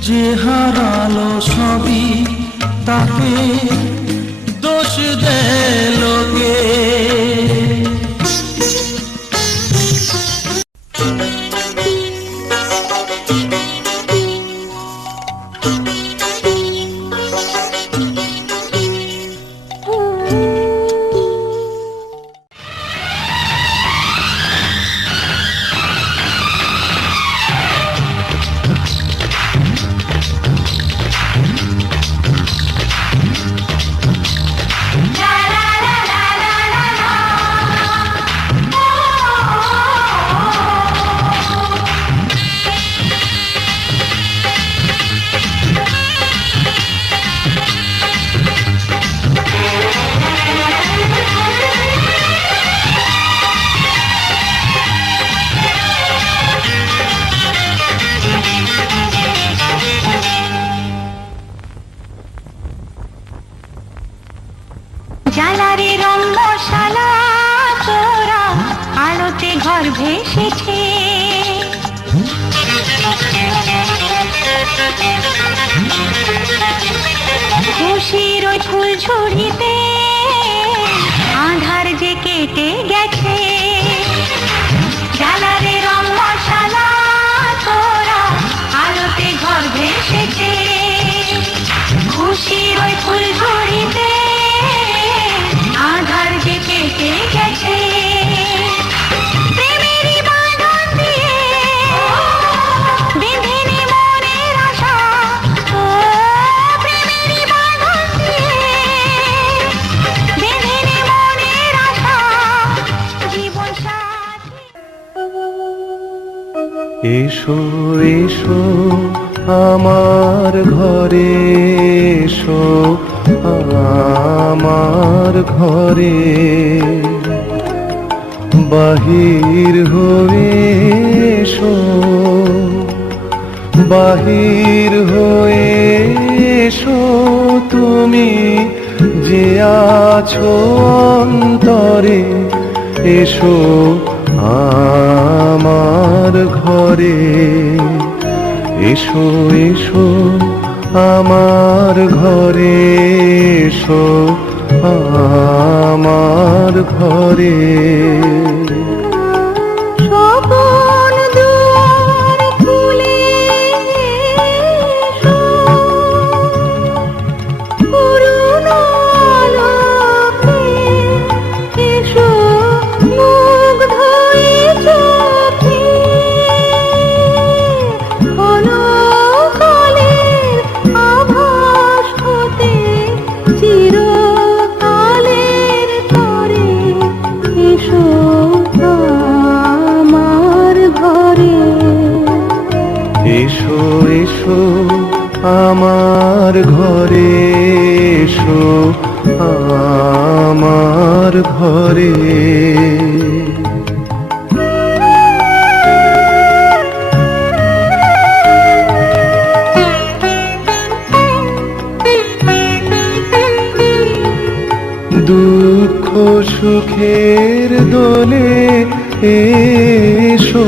যে হারালো সবই তাকে দোষ দেয় লোকে। জালারে রঙ্গশালা তোরা আলোতে ঘর ভেসেছে, খুশির ওই ফুল ঝুড়িতে আধার যে কেটে গেছে। জালারে রঙ্গশালা তোরা আলোতে ঘর ভেসেছে, খুশির ওই ফুল ঝুড়িতে আধার যে কেটে গেছে। প্রেমেরই বাঁধন দিয়ে বেঁধেনি মনের আশা, ও প্রেমেরই বাঁধন দিয়ে বেঁধেনি মনের আশা, জীবন সাথী। এসো এসো আমার ঘরে, এসো আমার ঘরে, বাহির হয়ে এসো, বাহির হয়ে এসো তুমি যে আছো অন্তরে, এসো আমার ঘরে, এসো এসো আমার ঘরে, এসো আমার ঘরে। স্বপন দুয়ার খুলে এসো, করুণ আলোকে এসো, মুগ্ধ এ চোখে ক্ষণকালের আভাস হতে চিরকালের তরে, এসো আমার ঘরে। এসো এসো আমার ঘরে, এসো আমার ঘরে। দুঃখ সুখের দোলে এসো,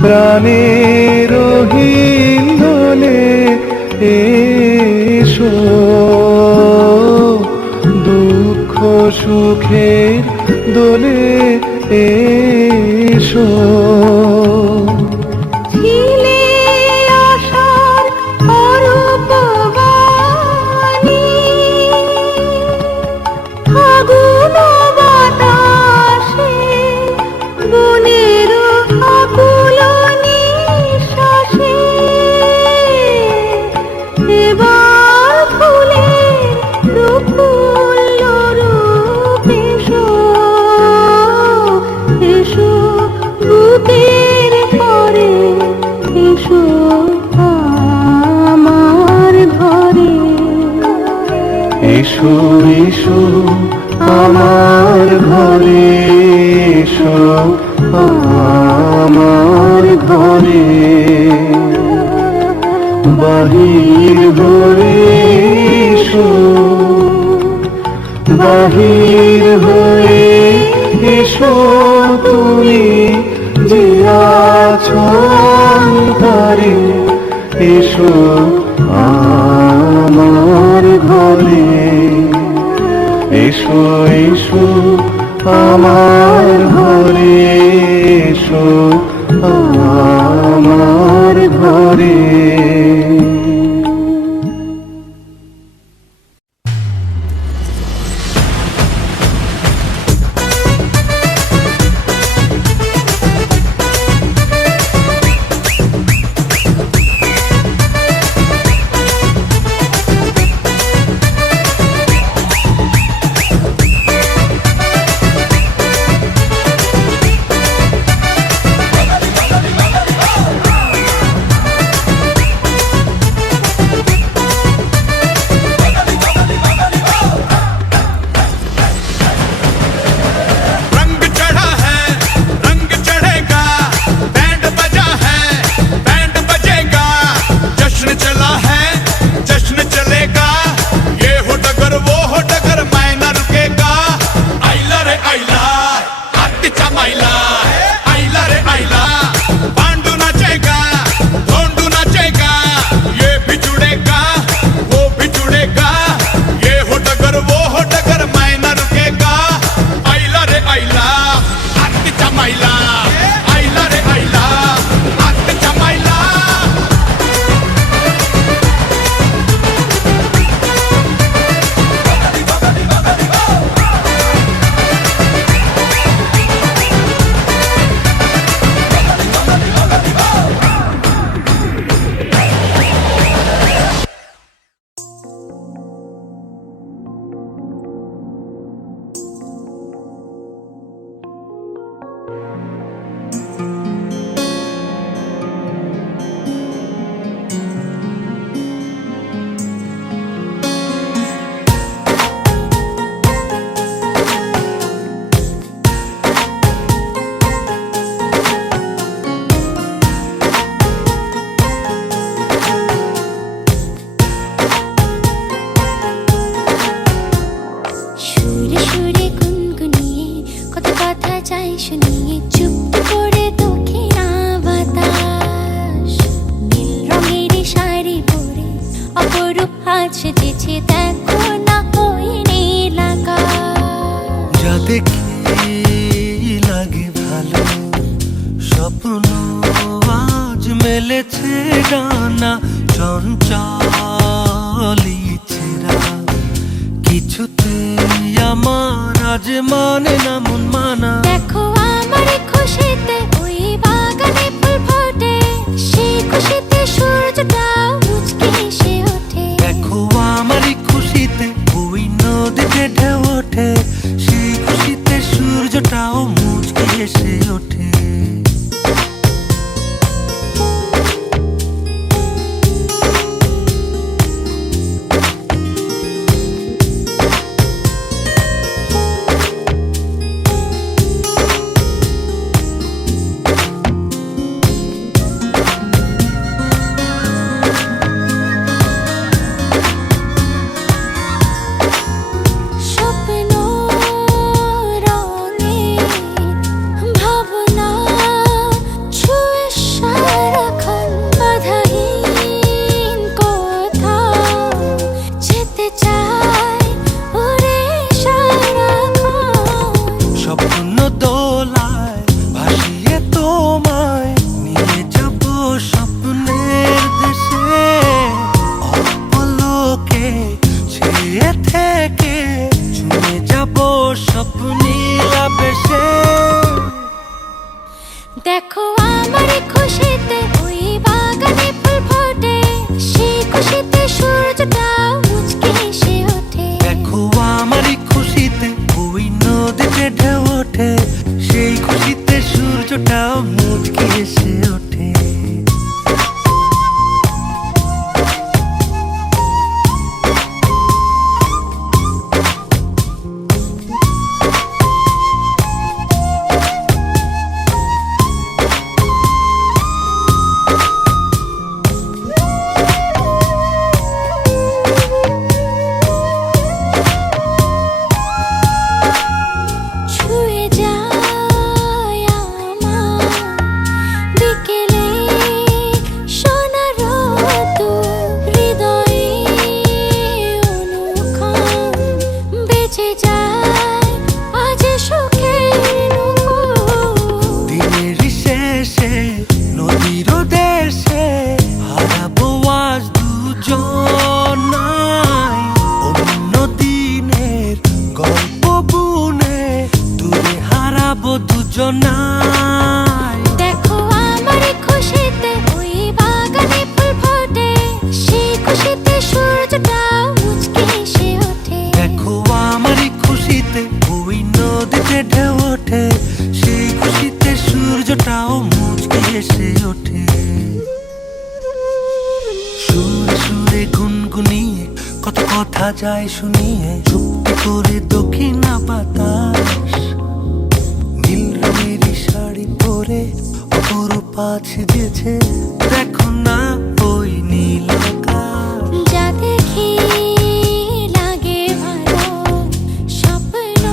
প্রাণের হিন্দোলে এসো, দুঃখ সুখের দোলে এসো। ছিলে আশার অরূপ বাণী, ফাগুন বাতাসে বনের আকুল নিঃশ্বাসে, এবার ফুলের প্রফুল্ল রূপ এসো, এসো বুকের পরে, এসো আমার ঘরে। এসো এসো আমার ঘরে, এসো আমার ঘরে। বাহির হয়ে এসো, বাহির হয়ে এসো, তুমি যে আছো অন্তরে, এসো আমার ঘরে। এসো এসো আমার ঘরে, এসো আমার ঘরে। रंग चढ़ा है रंग चढ़ेगा, बैंड बजा है बैंड बजेगा, जश्न चला है जश्न चलेगा, ये हो डगर वो हो डगर मैं न रुकेगा। आइला रे आइला आत्तीचा माइला, आइला रे आइला पांडू नाचेगा धोंडू नाचेगा, ये भी जुड़ेगा वो भी जुड़ेगा, ये हो डगर वो हो डगर मैं न रुकेगा। आइला रे आइला आत्तीचा माइला, आइला रे आइला आत्तीचा माइला। সুরে সুরে গুনগুনিয়ে কত কথা চাই শুনিয়ে, চুপ করে দক্ষিণা বাতাস নীল রঙের শাড়ি পরে অপরূপ হাত সেজেছে, দেখো না ওই নীল আকাশ। যা দেখি লাগে ভালো, স্বপ্ন আজ মেলেছে ডানা, চঞ্চল ইচ্ছেরা কিছুতে আমার আজ মানে না মন মানা। দেখো আমার খুশিতে ওই বাগানে ফুল ফোটে, সেই খুশিতে সূর্যটা মুচকে এসে ওঠে। দেখো আমারই খুশিতে ওই নদীতে ঢেউ ওঠে, সেই খুশিতে সূর্যটাও মুচকি এসে ওঠে। রে গুনগুনিয়ে কত কথা যায় শুনিয়ে চুপটি করে দক্ষিণা বাতাস নীল রঙের শাড়ি পরে অপরূপা সেজেছে দেখো না ওই নীল আকাশ যা দেখি লাগে ভালো স্বপ্ন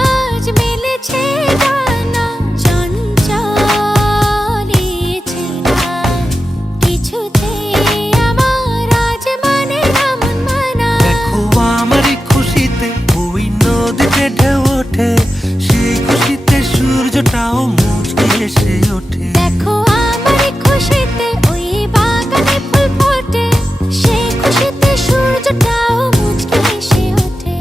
আজ মিলেছে ডানা চঞ্চলে ছিলাম কিছুতে আমার আজ মানে এমন মানা দেখো আমারই খুশিতে ওই নদীতে ঢেউ ওঠে সেই খুশিতে সূর্যটাও মুচকি এসে ওঠে দেখো আমার খুশিতে ওই বাগানে ফুল ফোটে সেই খুশিতে সূর্যটাও মুচকি এসে ওঠে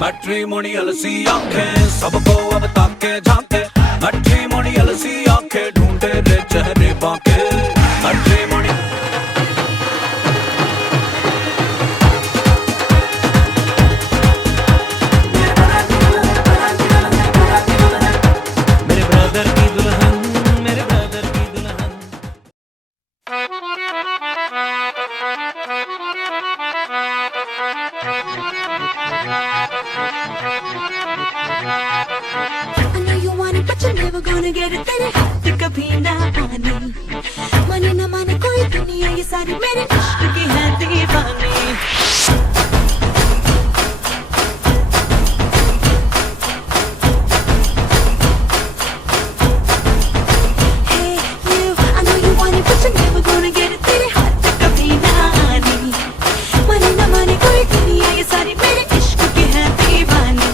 मैट्रिमोनियल सी आंखें सबको अब ताके झांके मैट्रिमोनियल सी आंखें ढूंढे रे चेहरे बांके मैट्रिमोनियल मेरे ब्रदर की दुल्हन मेरे ब्रदर की दुल्हन I know you want it, but you're never gonna get it. तेरे हाथ कभी ना आने माने ना माने कोई दुनिया ये सारी मेरे इश्क की है दीवानी Hey you, I know you want it, but you're never gonna get it. तेरे हाथ कभी ना आने माने ना माने कोई दुनिया ये सारी मेरे इश्क की है दीवानी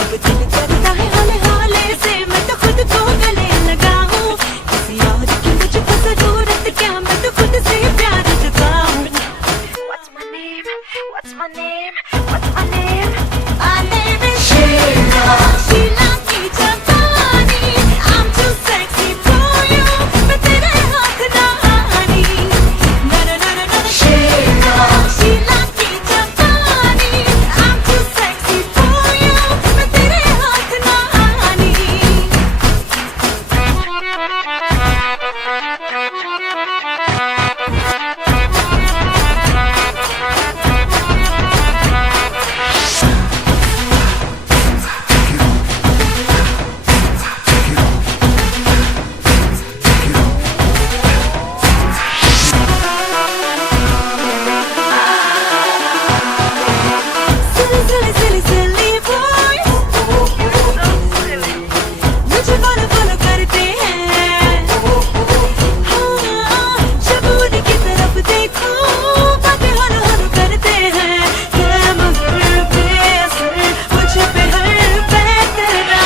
अब दिल करता है हाले हाले से मैं तो खुद को गले लगाऊं किसी और की मुझको जरूरत क्या मैं तो खुद से प्यार जताऊं What's my name? What's my name? What's my name? My name is Sheila Sheila की जवानी I'm too sexy for you मैं तेरे हाथ ना आनी ना ना ना ना ना Sheila Sheila की जवानी I'm too sexy for you मैं तेरे हाथ ना आनी Silly, silly, silly, silly boys मुझे follow करते हैं हाँ, जब उनकी तरफ देखो बातें हलो करते हैं क्या मगर बेअसर मुझे पे हर बेतरा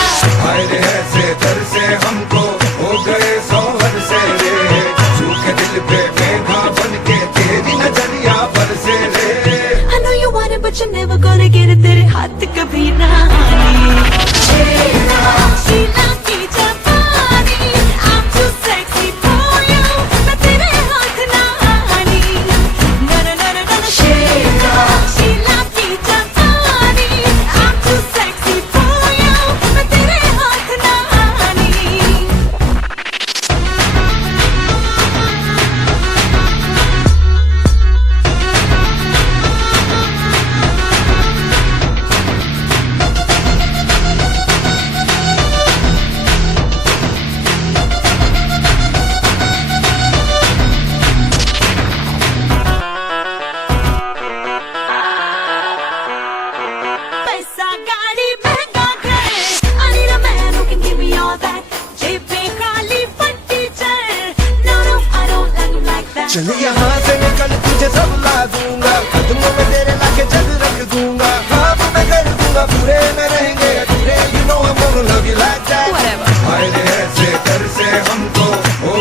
आए रे ऐसे दर से हमको हो गए सोहर से रे सूखे दिल पे मेघा बन के तेरी नजरिया बरसे रे I know you want it but you're never gonna get it तेरे हाथ कभी ना आने शीला की जवानी I'm too sexy for you मैं तेरे हाथ ना आनी ना ना ना ना ना शीला की जवानी I'm too sexy for you मैं तेरे हाथ ना आनी पैसा गाड़ी महंगा घर I need a man who can give me all that जेब पे खाली पट्टी चढ़ No no I don't like him like that चल यहाँ से निकल तुझे सब ला दूंगा कदमों में तेरे लाके जग रख दूंगा ख्वाब मैं कर दूंगा पूरे में रहेंगे अधूरे you know I'm gonna love you like that आए रे ऐसे दर से हमको हो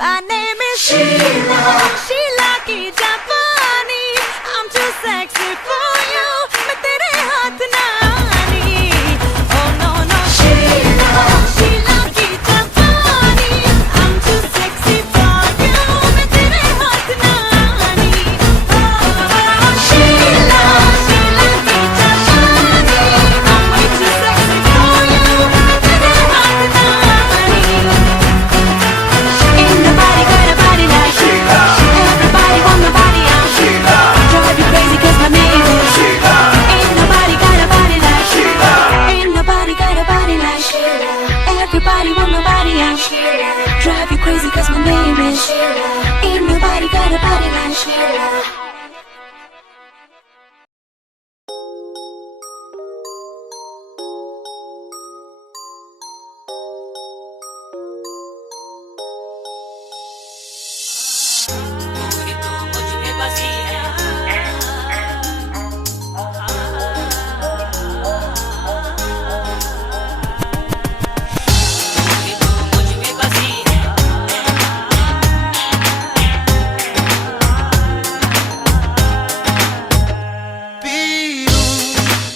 My name is Sheila. Sheila की जापानी. I'm too sexy for you. मैं तेरे हाथ ना आनी. Oh no no. Sheila. Sheila की जापानी. I'm too sexy for you. मैं तेरे हाथ ना आनी. Oh Sheila. Sheila की जापानी. I'm way too sexy for you. मैं तेरे हाथ ना आनी. Ain't nobody got a body like Sheila. Everybody want my body, I'm Sheila. Drive you crazy 'cause my name is Sheila. Ain't nobody got a body like Sheila. Ain't nobody got a body like Sheila. Everybody want my body, I'm Sheila. Drive you crazy 'cause my name is Sheila. Ain't nobody got a body like Sheila.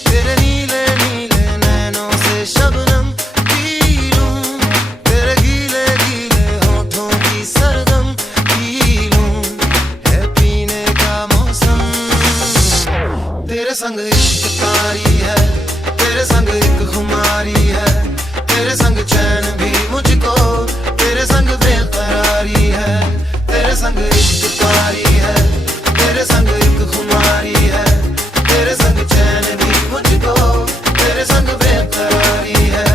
तेरे नीले नीले नैनों से Shabnam P लूं, तेरे गीले गीले होठों की सरगम पी लूं, है पीने का मौसम। तेरे संग इश्क तारी है, तेरे संग एक खुमारी है, तेरे संग चैन भी मुझको, तेरे संग बेकरारी है। तेरे संग इश्क तारी है, तेरे संग एक खुमारी है, तेरे संग चैन भी मुझको, तेरे संग बेकरारी है।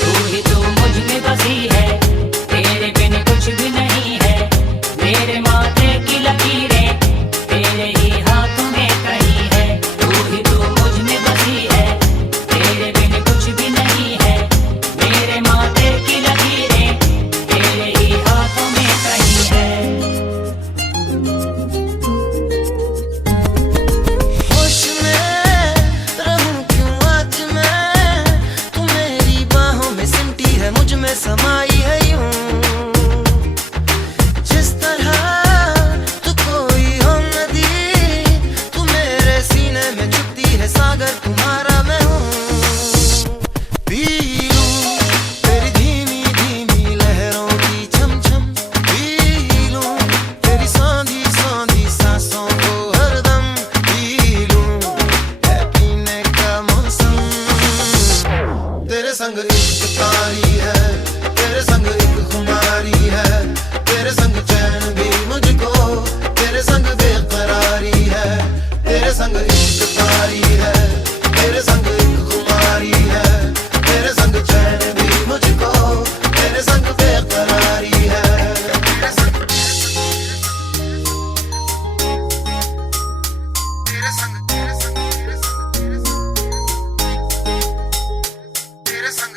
तू ही तो मुझ में बसी है, तेरे बिन कुछ भी नहीं है। मेरे माथे की लकीरें तेरे ही हाथों में कहीं है। तू ही तो मुझ में बसी है, तेरे बिन कुछ भी नहीं है। मेरे माथे की लकीरें तेरे ही हाथों में कहीं है। होश में रहूं क्यों आज मैं, तू मेरी बाहों में सिमटी है, मुझ में समाई है यूं। जिस तरह तू कोई हो नदी, तू मेरे सीने में छुपती है, सागर तुम्हारा मैं हूँ। पी लूं तेरी धीमी धीमी लहरों की छम छम, पी लूं तेरी सौंधी सौंधी सांसों को हरदम, पी लूं है पीने का मौसम। तेरे संग इश्क तारी है, तेरे संग एक खुमारी है, तेरे संग चैन भी मुझको, तेरे संग बेकरारी है। तेरे संग इश्क तारी है, तेरे संग एक खुमारी है, तेरे संग चैन भी मुझको, तेरे संग बेकरारी है। तेरे संग तेरे संग तेरे संग तेरे संग तेरे संग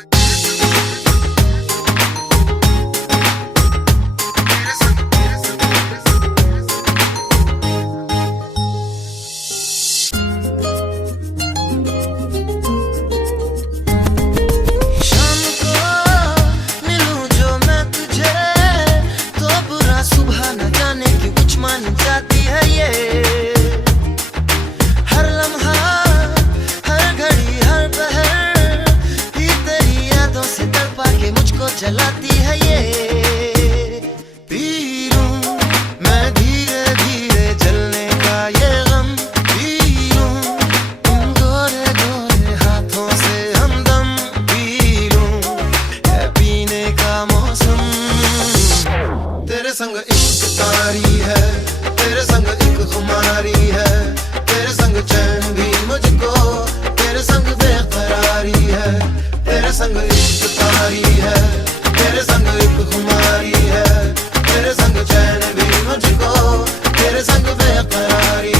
तेरे संग शाम को मिलूं जो मैं तुझे, तो बुरा सुबह न जाने क्यों कुछ मान जाती है ये। हर लम्हा हर घड़ी हर पहर ही तेरी यादों से तड़पा के मुझको जलाती है ये। पी लूं मैं धीरे धीरे जलने का ये गम, पी लूं इन गोरे गोरे हाथों से हमदम, पी लूं है पीने का मौसम। तेरे संग इश्क तारी है, तेरे संग एक खुमारी है, तेरे संग चैन भी मुझको, तेरे संग बेकरारी है। तेरे संग इश्क तारी है, तेरे संग एक खुमारी है, तेरे संग चैन भी मुझको, तेरे संग बेकरारी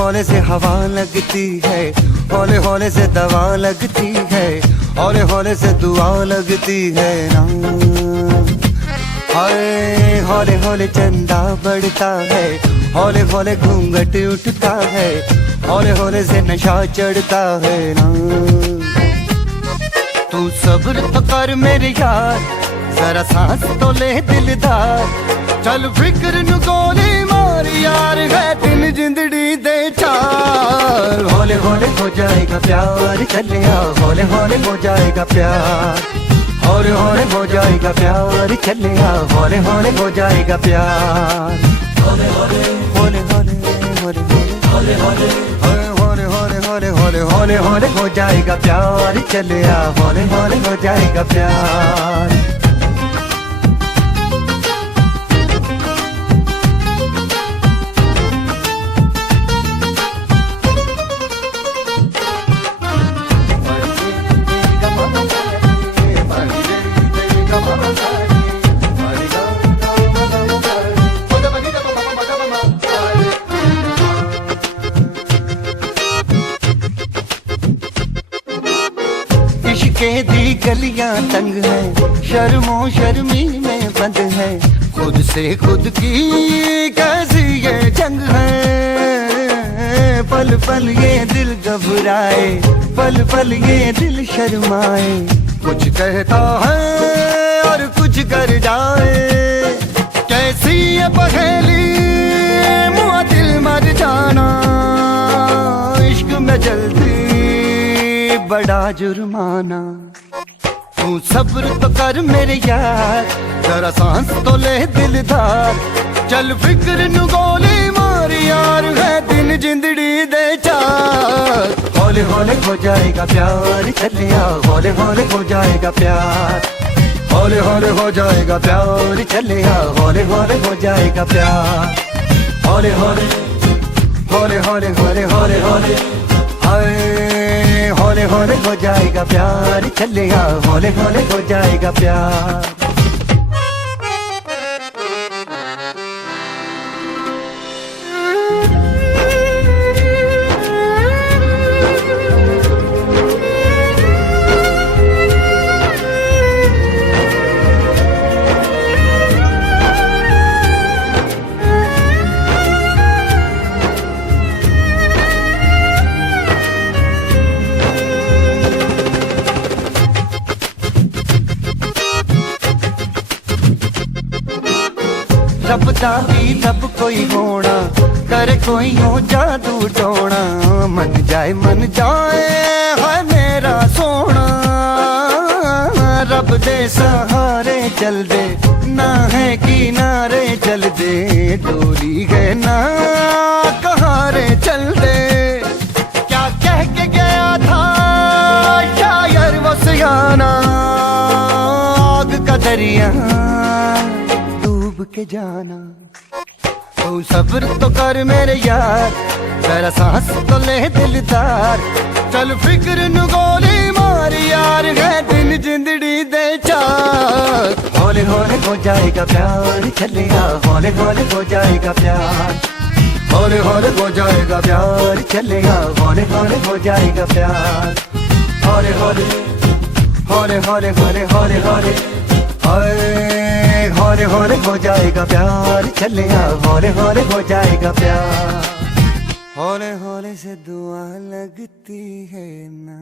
हौले से हवा लगती है, हौले हौले से दवा लगती है, हौले हौले से दुआ लगती है ना। हाय हौले हौले चंदा बढ़ता है, हौले हौले घूंघट उठता है, हौले हौले से नशा चढ़ता है ना। तू सब्र तो कर मेरे यार, जरा सांस तो ले दिलदार, चल फिक्र नु गोली मार यार, है दिन जिंदड़ी दे चार। हौले हौले हो जाएगा प्यार, चले आ हौले हौले हो जाएगा प्यार, हौले हौले हो जाएगा प्यार, चले आ हौले हौले हो जाएगा प्यार। हौले हौले हौले हौले हौले हौले हौले हौले हौले हौले हौले हौले हो जाएगा प्यार, चले आ हौले हौले हो जाएगा प्यार। इश्क़े दी गलियां तंग है, शर्मो शर्मी में बंद है, खुद से खुद की कैसी ये जंग है। पल पल ये दिल घबराए, पल पल ये दिल शर्माए, कुछ कहता है और कुछ कर जाए। कैसी ये पहेली मुआ दिल मर जाना, इश्क में जल्दी बड़ा जुर्माना। तू सब्र तो कर मेरे यार, जरा सांस तो ले दिलदार, चल फिक्र नु गोली मार यार, है दिन जिंदड़ी दे चार। हौले हौले हो जाएगा प्यार, चले आ हौले हौले हो जाएगा प्यार, हौले हौले हो जाएगा प्यार, चले आ हौले हौले हो जाएगा प्यार। हौले हौले हौले हौले हौले हौले हौले हाय हौले हौले हो जाएगा प्यार, चले आ हौले हौले हो जाएगा प्यार। रब दा भी रब कोई होना, करे कोई हो जादू टोना, मन जाए है मेरा सोना। रब दे सहारे चल दे, ना है किनारे चल दे, डोली है ना कहारे चल दे। क्या कह के गया था शायर वो सियाना, आग का दरिया के जाना। तू सब्र तो कर मेरे यार, जरा सांस तो ले दिलदार, चल फिक्र नु गोली मार यार, है दिन जिंदड़ी दे चार। हौले हौले हो जाएगा प्यार, चले आ हौले हौले हो जाएगा प्यार, हौले हौले हो जाएगा प्यार, चले आ हौले हौले हो जाएगा प्यार। हौले हौले हौले हौले हौले हौले हौले हौले हौले हो जाएगा प्यार, चले आ हौले हौले हो जाएगा प्यार। हौले हौले से दुआ लगती है ना।